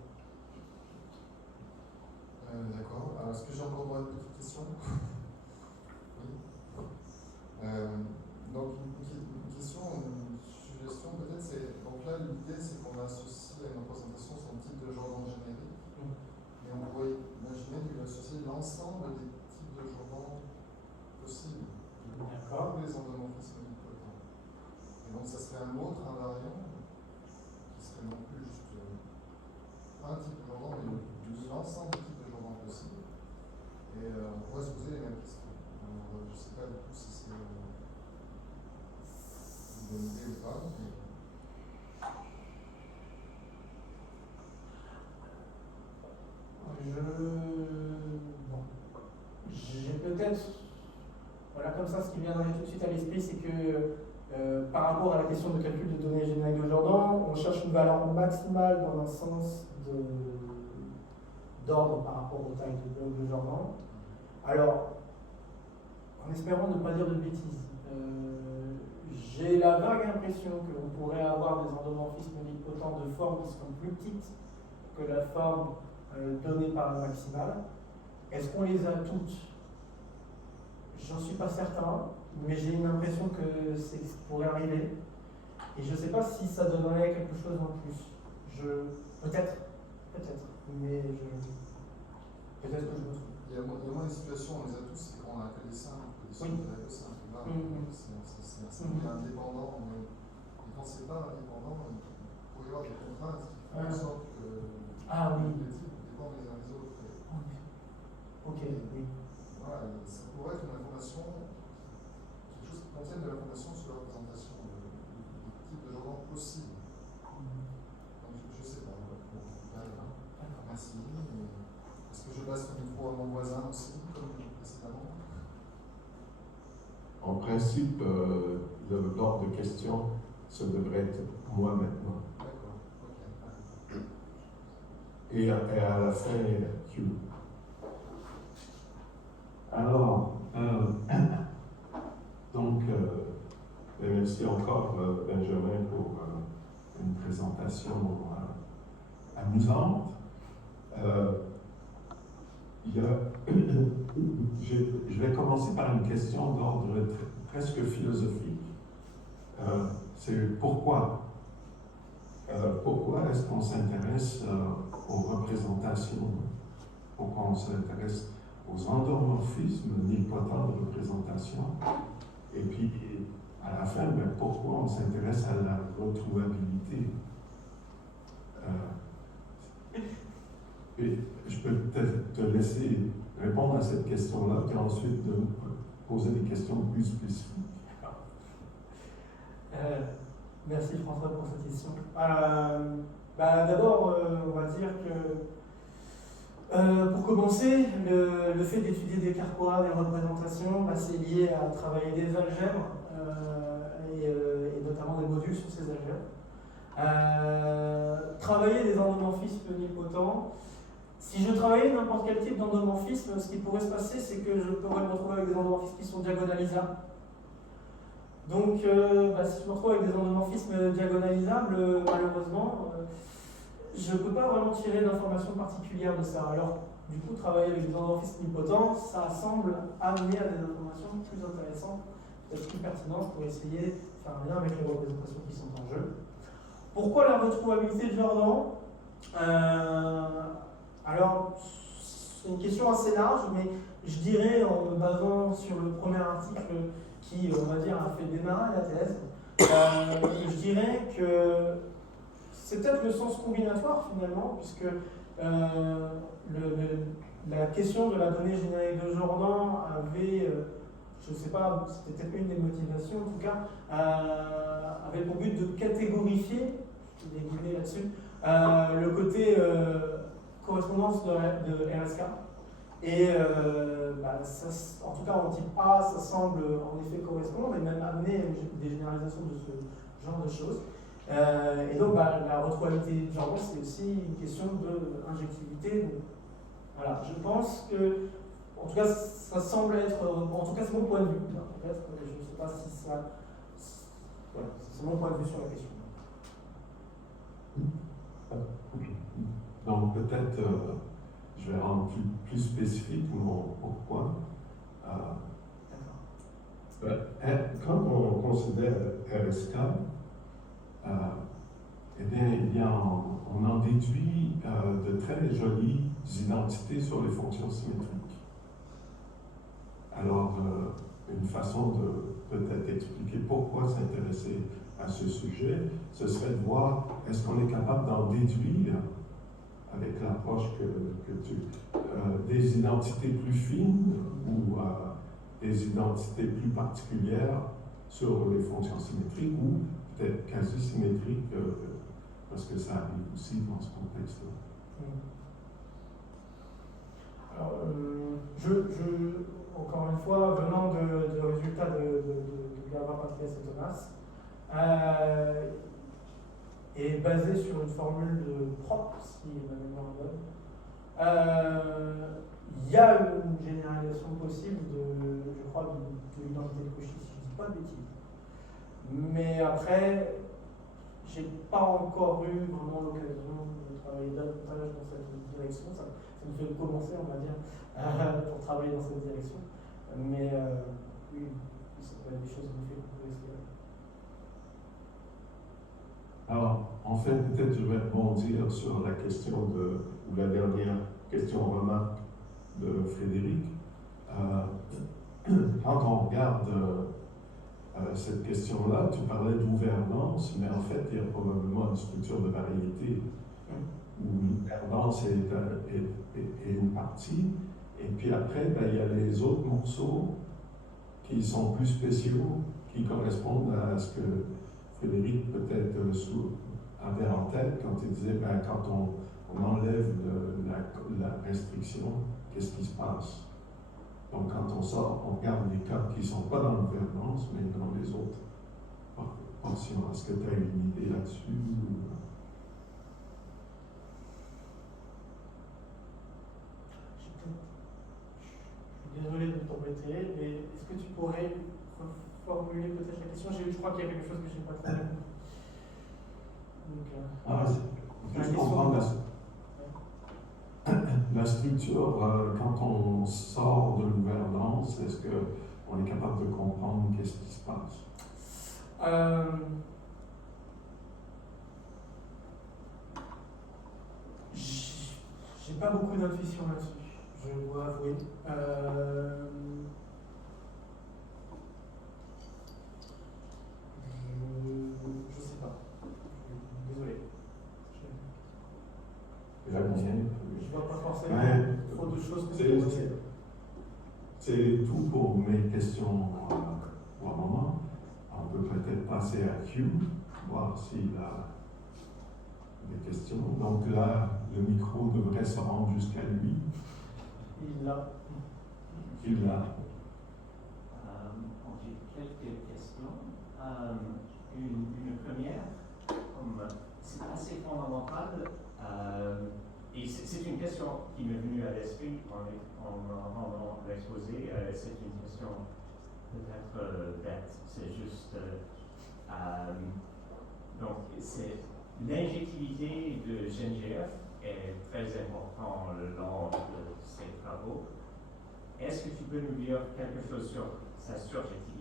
D'accord. Alors, est-ce que j'ai encore droit à une petite question? Oui. Donc, une question, une suggestion peut-être, c'est. Donc là, l'idée, c'est qu'on associe à une représentation son type de Jordan générique. Et on pourrait imaginer de lui associer l'ensemble des types de Jordan possibles. D'accord. Tous les endomorphismes nipotents. Et donc, ça serait un autre invariant qui serait non plus juste un type de Jordan, mais l'ensemble des types de Jordan possibles. Et on pourrait se poser les mêmes questions. Alors, je ne sais pas du tout si c'est une bonne idée ou pas. Mais... J'ai peut-être, voilà, comme ça, ce qui viendrait tout de suite à l'esprit, c'est que par rapport à la question de calcul de données génériques de Jordan, on cherche une valeur maximale dans un sens d'ordre par rapport aux tailles de blocs de Jordan. Alors, en espérant ne pas dire de bêtises, j'ai la vague impression qu'on pourrait avoir des endomorphismes nilpotents de formes qui seront plus petites que la forme donnée par la maximale. Est-ce qu'on les a toutes? J'en suis pas certain, mais j'ai une impression que ça pourrait arriver. Et je ne sais pas si ça donnerait quelque chose en plus. Peut-être, mais peut-être que je me trompe. Il y a moins des situations, on les a tous, c'est quand on a appelé simples, des sous-modèles simples. Là, c'est un simple indépendant, mais quand c'est pas indépendant, il peut y avoir des contraintes qui font en sorte que les types dépendent les uns des autres. Ok, oui. Voilà, ça pourrait être une information, quelque chose qui contienne de l'information sur la représentation du type de Jordan possible. Donc, je ne sais pas. Merci. Est-ce que je passe le micro à mon voisin aussi, comme précédemment? En principe, l'ordre de questions, ça devrait être moi maintenant. D'accord, ok. Et à la fin, Q. Alors, donc, merci encore Benjamin pour une présentation amusante. Je vais commencer par une question d'ordre presque philosophique. C'est pourquoi? Pourquoi est-ce qu'on s'intéresse aux représentations? Pourquoi on s'intéresse aux endomorphismes nilpotents de représentation? Et puis, à la fin, pourquoi on s'intéresse à la retrouvabilité? Et je peux peut-être te laisser répondre à cette question-là, puis ensuite de poser des questions plus spécifiques. Merci François pour cette question. D'abord, on va dire que pour commencer, le fait d'étudier des carquois, des représentations, c'est lié à travailler des algèbres et notamment des modules sur ces algèbres. Travailler des endomorphismes nilpotents. Si je travaillais n'importe quel type d'endomorphisme, ce qui pourrait se passer, c'est que je pourrais me retrouver avec des endomorphismes qui sont diagonalisables. Donc, si je me retrouve avec des endomorphismes diagonalisables, malheureusement, je ne peux pas vraiment tirer d'informations particulières de ça. Alors, du coup, travailler avec des endomorphismes nilpotents, ça semble amener à des informations plus intéressantes, peut-être plus pertinentes pour essayer de faire un lien avec les représentations qui sont en jeu. Pourquoi la retrouvabilité de Jordan? Alors, c'est une question assez large, mais je dirais, en me basant sur le premier article qui, on va dire, a fait démarrer la thèse, je dirais que c'est peut-être le sens combinatoire finalement, puisque la question de la donnée générique de Jordan avait, je ne sais pas, c'était peut-être une des motivations en tout cas, avait pour but de catégorifier, je vais guider là-dessus, le côté correspondance de RSK. Et en tout cas en type A, ça semble en effet correspondre et même amener des généralisations de ce genre de choses. Et donc, la retrouvabilité de jambon, c'est aussi une question d'injectivité. Donc, voilà, je pense que, en tout cas, ça semble être, en tout cas, c'est mon point de vue. Peut-être, je ne sais pas si ça. Voilà, c'est mon point de vue sur la question. Donc peut-être, je vais rendre plus spécifique mon pourquoi. Quand on considère RSK, eh bien, on en déduit de très jolies identités sur les fonctions symétriques. Alors, une façon de peut-être expliquer pourquoi s'intéresser à ce sujet, ce serait de voir est-ce qu'on est capable d'en déduire, avec l'approche que des identités plus fines ou des identités plus particulières sur les fonctions symétriques ou peut-être quasi symétriques, parce que ça arrive aussi dans ce contexte-là. Alors, encore une fois, venant de résultats de Gava, Patrias et Thomas, et basé sur une formule de propre, si ma mémoire est bonne, il y a une généralisation possible je crois, de l'identité de Cauchy, si je ne dis pas de bêtises. Mais après, j'ai pas encore eu vraiment l'occasion de travailler davantage dans cette direction. Ça me fait commencer, on va dire, pour travailler dans cette direction. Mais oui, ça peut être des choses en effet qu'on peut essayer. Alors, en fait, peut-être je vais rebondir sur la question ou la dernière question-remarque de Frédéric. Quand on regarde cette question-là, tu parlais de gouvernance, mais en fait, il y a probablement une structure de variété où une gouvernance est une partie, et puis après, il y a les autres morceaux qui sont plus spéciaux, qui correspondent à ce que Frédéric peut-être avait en tête quand il disait quand on enlève la restriction, qu'est-ce qui se passe? Donc quand on sort, on regarde les cas qui ne sont pas dans la gouvernance, mais dans les autres portions. Est-ce que tu as une idée là-dessus? Je suis désolé de t'embêter, mais est-ce que tu pourrais reformuler peut-être la question? Je crois qu'il y a quelque chose que je n'ai pas très bien compris. Juste comprendre la structure, quand on sort de gouvernance, est-ce qu'on est capable de comprendre qu'est-ce qui se passe? J'ai pas beaucoup d'intuition là-dessus, je dois avouer. Je sais pas. Désolé. Je vois pas forcément trop de choses que je sais. C'est tout pour mes questions pour le moment. On peut peut-être passer à Q, voir s'il a des questions. Donc là, le micro devrait se rendre jusqu'à lui. Il l'a. Il l'a. J'ai quelques questions. Une première, c'est assez fondamental, et c'est une question qui m'est venue à l'esprit en rendant l'exposé. C'est une question peut-être bête, c'est juste. Donc, c'est l'injectivité de GenGF est très important lors de ces travaux. Est-ce que tu peux nous dire quelque chose sur sa surjectivité?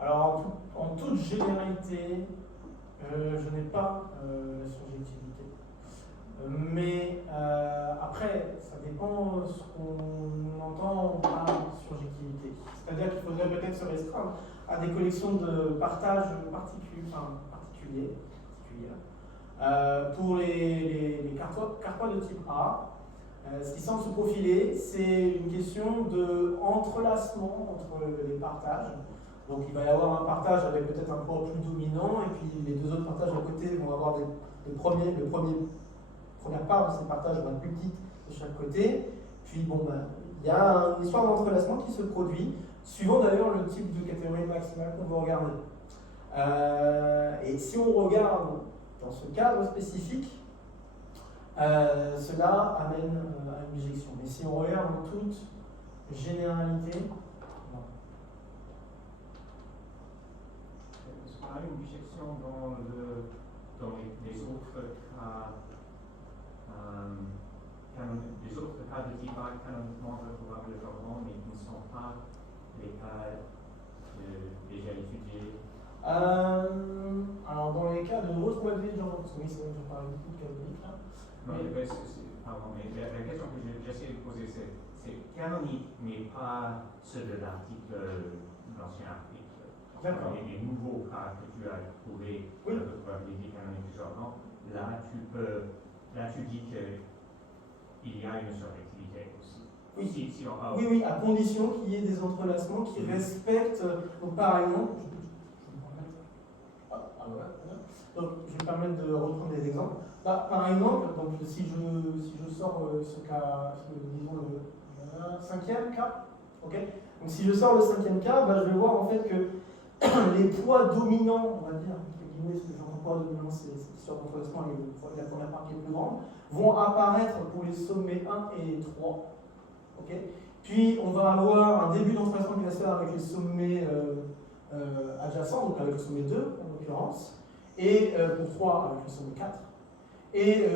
Alors, en toute généralité, je n'ai pas la surjectivité. Mais après, ça dépend de ce qu'on entend par surjectivité. C'est-à-dire qu'il faudrait peut-être se restreindre à des collections de partages particulières. Pour les cartois de type A, ce qui semble se profiler, c'est une question d'entrelacement entre les partages. Donc il va y avoir un partage avec peut-être un poids plus dominant, et puis les deux autres partages à côté vont avoir première part de ces partages va être plus petite de chaque côté. Puis il y a une histoire d'entrelacement qui se produit, suivant d'ailleurs le type de catégorie maximale qu'on va regarder. Et si on regarde dans ce cadre spécifique, cela amène à une objection. Mais si on regarde en toute généralité, non. Est-ce qu'on a une objection dans les autres cas, les autres cas de type A canoniquement retrouvables aujourd'hui, mais qui ne sont pas les cas déjà étudiés? Alors dans les cas de retrouvabilité de genre, parce que oui, c'est vrai que je parlais beaucoup de canonique là. Non, pardon, mais la question que j'essaie de poser, c'est canonique, mais pas ceux de l'article, l'ancien article. D'accord. Les nouveaux cas que tu as trouvés Oui. de probabilité canonique du genre, là tu dis qu'il y a une suractivité aussi. Oui. Si on parle. Oui, à condition qu'il y ait des entrelacements qui respectent. Donc par exemple, donc, je vais me permettre de reprendre des exemples. Par exemple, donc, si je sors ce cas, disons le cinquième cas, ok. Donc si je sors le cinquième cas, je vais voir en fait que les poids dominants, on va dire, entre guillemets, ce que j'entends poids dominant, c'est cette histoire d'entrelacement, la première part qui est plus grande, vont apparaître pour les sommets 1 et 3. ok. Puis on va avoir un début d'entrelacement qui va se faire avec les sommets adjacents, donc avec le sommet 2 en l'occurrence, et pour 3 avec le sommet 4. Et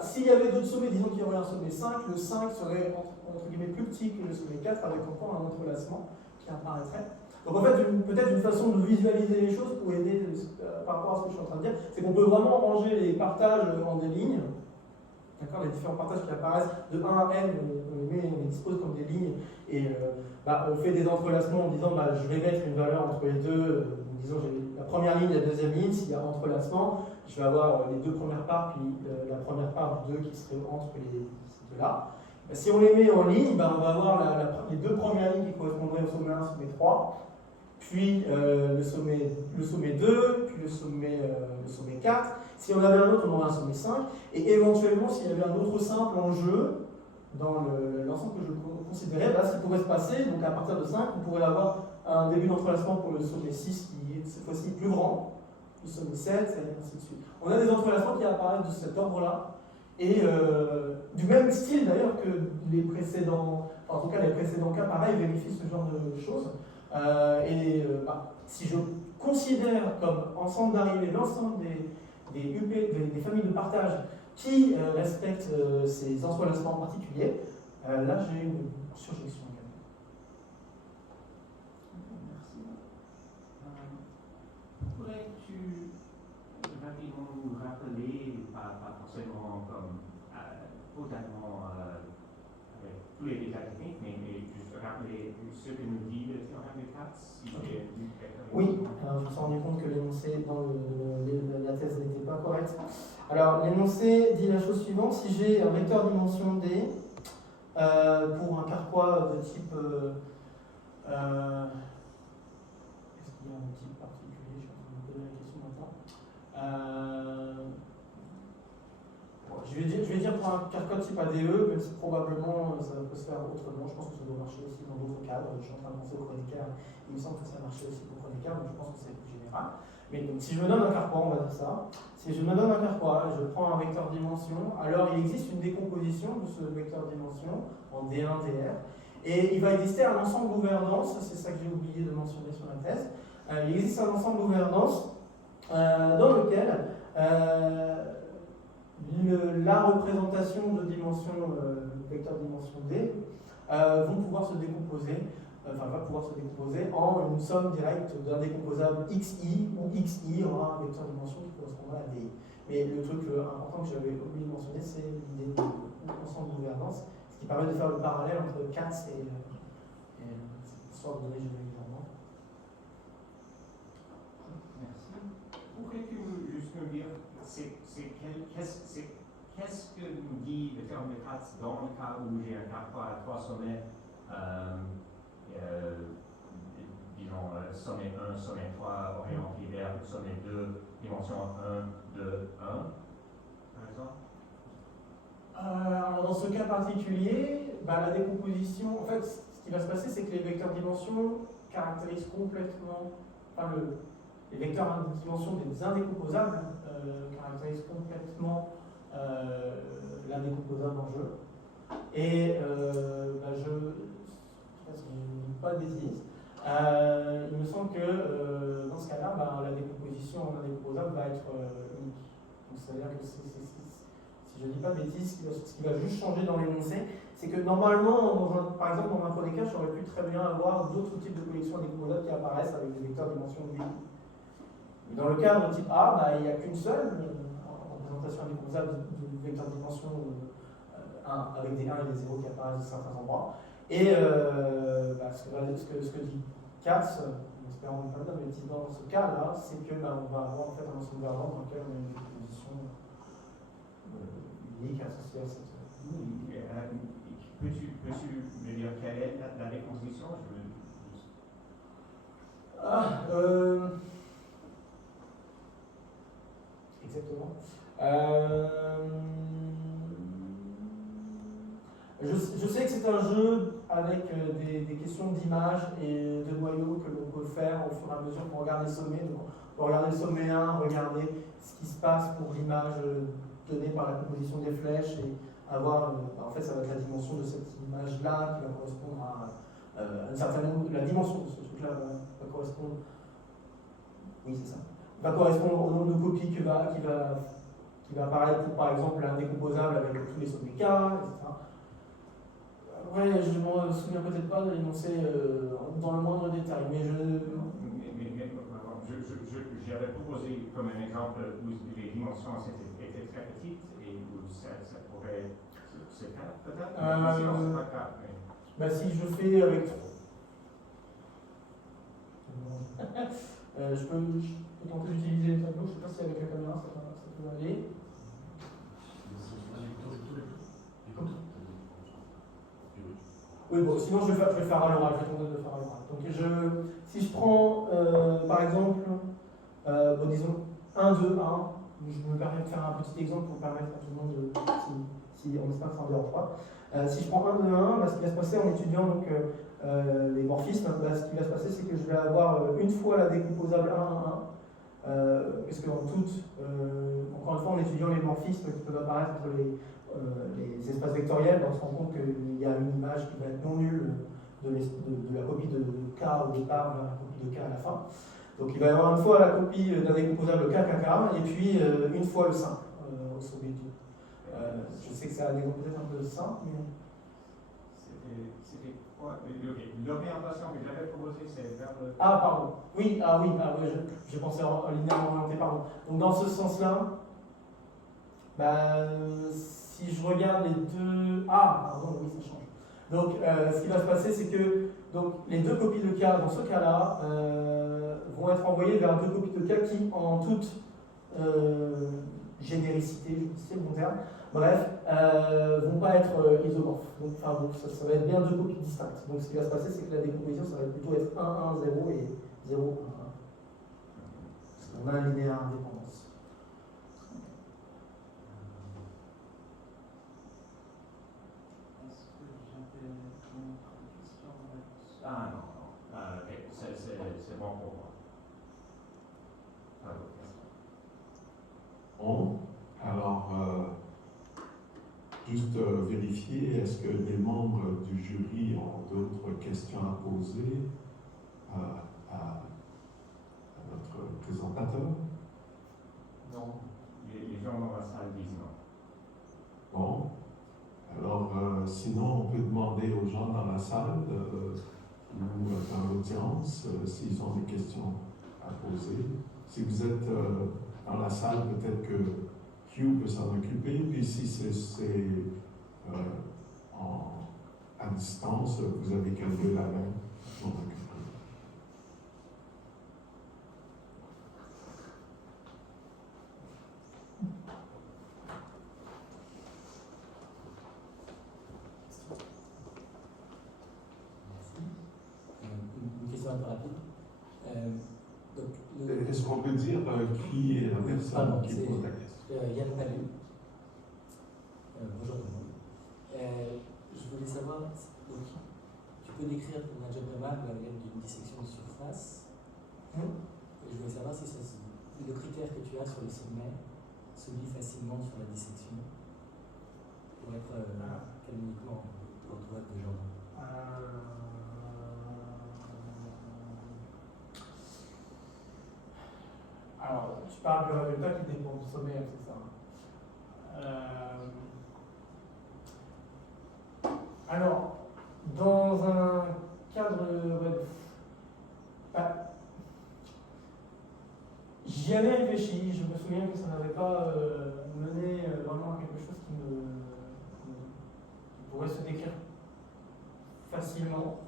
s'il y avait d'autres sommets, disons qu'il y aurait un sommet 5, le 5 serait entre guillemets plus petit que le sommet 4 avec encore un entrelacement qui apparaîtrait. Donc en fait, peut-être une façon de visualiser les choses pour aider par rapport à ce que je suis en train de dire, c'est qu'on peut vraiment ranger les partages en des lignes. D'accord, les différents partages qui apparaissent de 1 à n, on les dispose comme des lignes et on fait des entrelacements en disant je vais mettre une valeur entre les deux. Disons j'ai la première ligne et la deuxième ligne, s'il y a entrelacement, je vais avoir les deux premières parts puis la première part du 2 qui serait entre ces deux-là. Si on les met en ligne, on va avoir les deux premières lignes qui correspondraient au sommet 1, sommet 3, puis le sommet 2, puis le sommet 4. Si on avait un autre, on aurait un sommet 5. Et éventuellement, s'il y avait un autre simple en jeu, dans l'ensemble que je considérais, ce qui pourrait se passer, donc à partir de 5, on pourrait avoir un début d'entrelacement pour le sommet 6 qui est cette fois-ci plus grand, le sommet 7, et ainsi de suite. On a des entrelacements qui apparaissent de cet ordre-là, et du même style d'ailleurs que les précédents, en tout cas les précédents cas, pareil, vérifient ce genre de choses. Si je considère comme ensemble d'arrivée l'ensemble des familles de partage qui respectent ces entrelacements particuliers, là j'ai une surjection. Merci. Pourrais-tu rapidement nous rappeler, pas forcément comme totalement avec tous les détails techniques, mais juste rappeler ce que nous dit le théorème de Katz, si j'ai lu correctement? Oui, alors je me suis rendu compte que l'énoncé dans la thèse n'était pas correct. Alors l'énoncé dit la chose suivante: si j'ai un vecteur dimension D pour un carquois de type est-ce qu'il y a un type particulier? Je suis en train de me poser la question maintenant. Je vais dire pour un carquois de type ADE, même si probablement ça peut se faire autrement. Je pense que ça doit marcher aussi dans d'autres cadres. Je suis en train de penser au Kronecker. Il me semble que ça marchait aussi pour Kronecker, donc je pense que c'est plus général. Mais donc, si je me donne un carquois, on va dire ça. Si je me donne un carquois, je prends un vecteur dimension, alors il existe une décomposition de ce vecteur dimension en D1, DR. Et il va exister un ensemble ouvert dense, c'est ça que j'ai oublié de mentionner sur la thèse. Il existe un ensemble ouvert dense dans lequel la représentation de dimension, vecteur dimension D, vont pouvoir se décomposer, va pouvoir se décomposer en une somme directe d'un décomposable xi, où xi aura un vecteur dimension qui correspondra à DI. Mais le truc important que j'avais oublié de mentionner, c'est l'idée de l'ensemble de gouvernance, ce qui permet de faire le parallèle entre Katz et cette histoire de données génériquement. Merci. Pourrais-tu juste me dire qu'est-ce que nous dit le théorème de Katz dans le cas où j'ai un carquois à 3 sommets, disons sommet 1, sommet 3, orienté vers sommet 2, dimension 1, 2, 1, par exemple? Alors dans ce cas particulier, la décomposition, en fait, ce qui va se passer, c'est que les vecteurs dimension caractérisent complètement, les vecteurs à dimension des indécomposables caractérisent complètement l'indécomposable en jeu. Et je ne sais pas si je ne dis pas de bêtises. Il me semble que dans ce cas-là, la décomposition en indécomposable va être unique. Donc c'est-à-dire que si je ne dis pas de bêtises, ce qui va juste changer dans l'énoncé, c'est que normalement, par exemple, dans un premier cas, j'aurais pu très bien avoir d'autres types de collections indécomposables qui apparaissent avec des vecteurs dimension 8. Mais dans le cadre type A, il n'y a qu'une seule représentation indécomposable du vecteur dimension 1, avec des 1 et des 0 qui apparaissent à certains endroits. Et ce que dit Katz, en espérant ne pas dire de bêtises dans ce cas-là, c'est qu'on va avoir en fait un ensemble variant dans lequel on a une décomposition unique associée à cette. Oui, peux-tu me dire quelle est la décomposition? Exactement. Je sais que c'est un jeu avec des questions d'image et de noyaux que l'on peut faire au fur et à mesure qu'on regarde les sommets. Donc, on peut regarder le sommet 1, regarder ce qui se passe pour l'image donnée par la composition des flèches et avoir, en fait, ça va être la dimension de cette image-là qui va correspondre à une certaine. La dimension de ce truc-là va correspondre. Oui, c'est ça. Va correspondre au nombre de copies qui va apparaître pour, par exemple, un décomposable avec tous les sommets K, etc. Ouais, je ne me souviens peut-être pas de l'énoncer dans le moindre détail, mais j'avais proposé comme un exemple où les dimensions étaient très petites et où ça pourrait se faire peut-être. Sinon, c'est pas le cas. Mais... si je fais avec 3. Je peux tenter d'utiliser les tableaux, je ne sais pas si avec la caméra ça peut aller. Oui, bon, sinon je vais le faire à l'oral, je vais tenter de le faire à l'oral. Donc si je prends par exemple, disons 1, 2, 1, je me permets de faire un petit exemple pour permettre à tout le monde de, si on espère que ça ne dérange pas. Si je prends 1, 2, 1, ce qui va se passer en étudiant donc, les morphismes, ce qui va se passer c'est que je vais avoir une fois la décomposable 1, 1, 1, parce qu'en tout, encore une fois en étudiant les morphismes qui peuvent apparaître entre les espaces vectoriels, on se rend compte qu'il y a une image qui va être non nulle de la copie de K au départ vers la copie de K à la fin. Donc il va y avoir une fois la copie d'un décomposable K, K, K, et puis une fois le simple au sommet du. Je sais que c'est un exemple peut-être un peu simple, mais. C'était quoi? L'orientation que j'avais proposée, c'est vers le. Ah, pardon. Oui, j'ai pensé en linéairement orienté, pardon. Donc dans ce sens-là, si je regarde les deux. Ah, pardon, oui, ça change. Donc, ce qui va se passer, c'est que donc, les deux copies de K, dans ce cas-là, vont être envoyées vers deux copies de K qui, en toute généricité, c'est le bon terme, bref, vont pas être isomorphes. Donc, ça va être bien deux copies distinctes. Donc, ce qui va se passer, c'est que la décomposition, ça va plutôt être 1, 1, 0 et 0, 1, 1. Parce qu'on a un linéaire indépendance. Ah non. Ok, c'est bon pour moi. Bon, alors, juste vérifier, est-ce que les membres du jury ont d'autres questions à poser à notre présentateur? Non. Les gens dans la salle disent non. Bon, alors sinon on peut demander aux gens dans la salle ou dans l'audience s'ils ont des questions à poser. Si vous êtes dans la salle, peut-être que Q peut s'en occuper, puis si c'est à distance, vous avez qu'à lever la main, s'en occuper. Une question un peu rapide. Est-ce qu'on peut dire qui est la personne qui c'est pose la question? Yann Palu. Bonjour tout le monde. Je voulais savoir, donc, tu peux décrire ton algèbre aimable avec une dissection de surface. Et je voulais savoir si le critère que tu as sur le sommet se lit facilement sur la dissection pour être canoniquement orthogonal de Jordan. Alors, tu parles du résultat qui dépend du sommet, c'est ça. Alors, dans un cadre, j'y avais réfléchi. Je me souviens que ça n'avait pas mené vraiment à quelque chose qui pourrait se décrire facilement.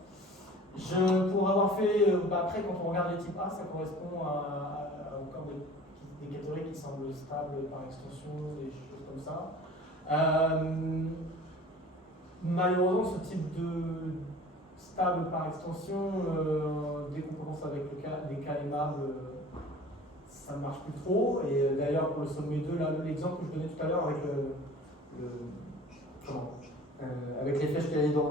Pour avoir fait, après quand on regarde les types A, ça correspond encore des catégories qui semblent stables par extension, des choses comme ça. Malheureusement, ce type de stable par extension, dès qu'on commence avec des cas aimables, ça ne marche plus trop. Et d'ailleurs, pour le sommet 2, l'exemple que je donnais tout à l'heure avec avec les flèches qui allaient dans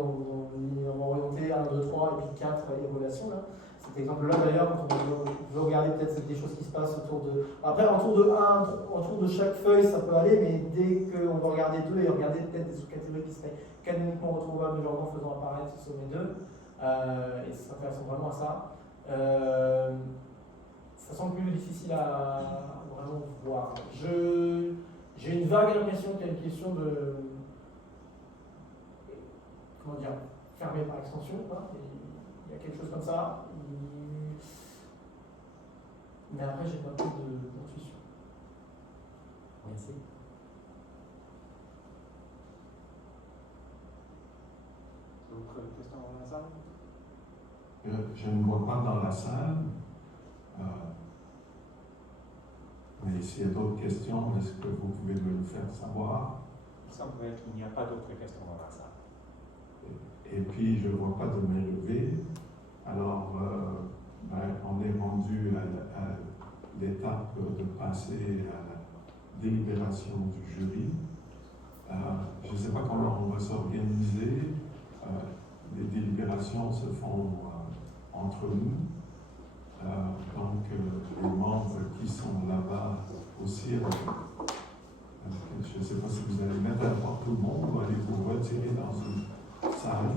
orienté 1, 2, 3 et puis 4 et relation là. Cet exemple-là d'ailleurs, quand on veut regarder peut-être des choses qui se passent autour de. Après, autour de chaque feuille, ça peut aller, mais dès qu'on va regarder 2 et regarder peut-être des sous-catégories qui seraient canoniquement retrouvables de Jordan en faisant apparaître ce sommet 2, et ça s'intéresse vraiment à ça, ça semble plus difficile à vraiment voir. J'ai une vague impression qu'il y a une question de. Comment dire, fermé par extension, quoi. Il y a quelque chose comme ça. Mais après, j'ai pas beaucoup d'intuition. Merci. D'autres questions dans la salle? Je ne vois pas dans la salle. Mais s'il y a d'autres questions, est-ce que vous pouvez me le faire savoir? Il semblerait qu'il n'y a pas d'autres questions dans la salle. Et puis, je ne vois pas de main levée. Alors, on est rendu à l'étape de passer à la délibération du jury. Je ne sais pas comment on va s'organiser. Les délibérations se font entre nous. Donc, les membres qui sont là-bas aussi, je ne sais pas si vous allez mettre à part tout le monde ou allez vous retirer dans une salle.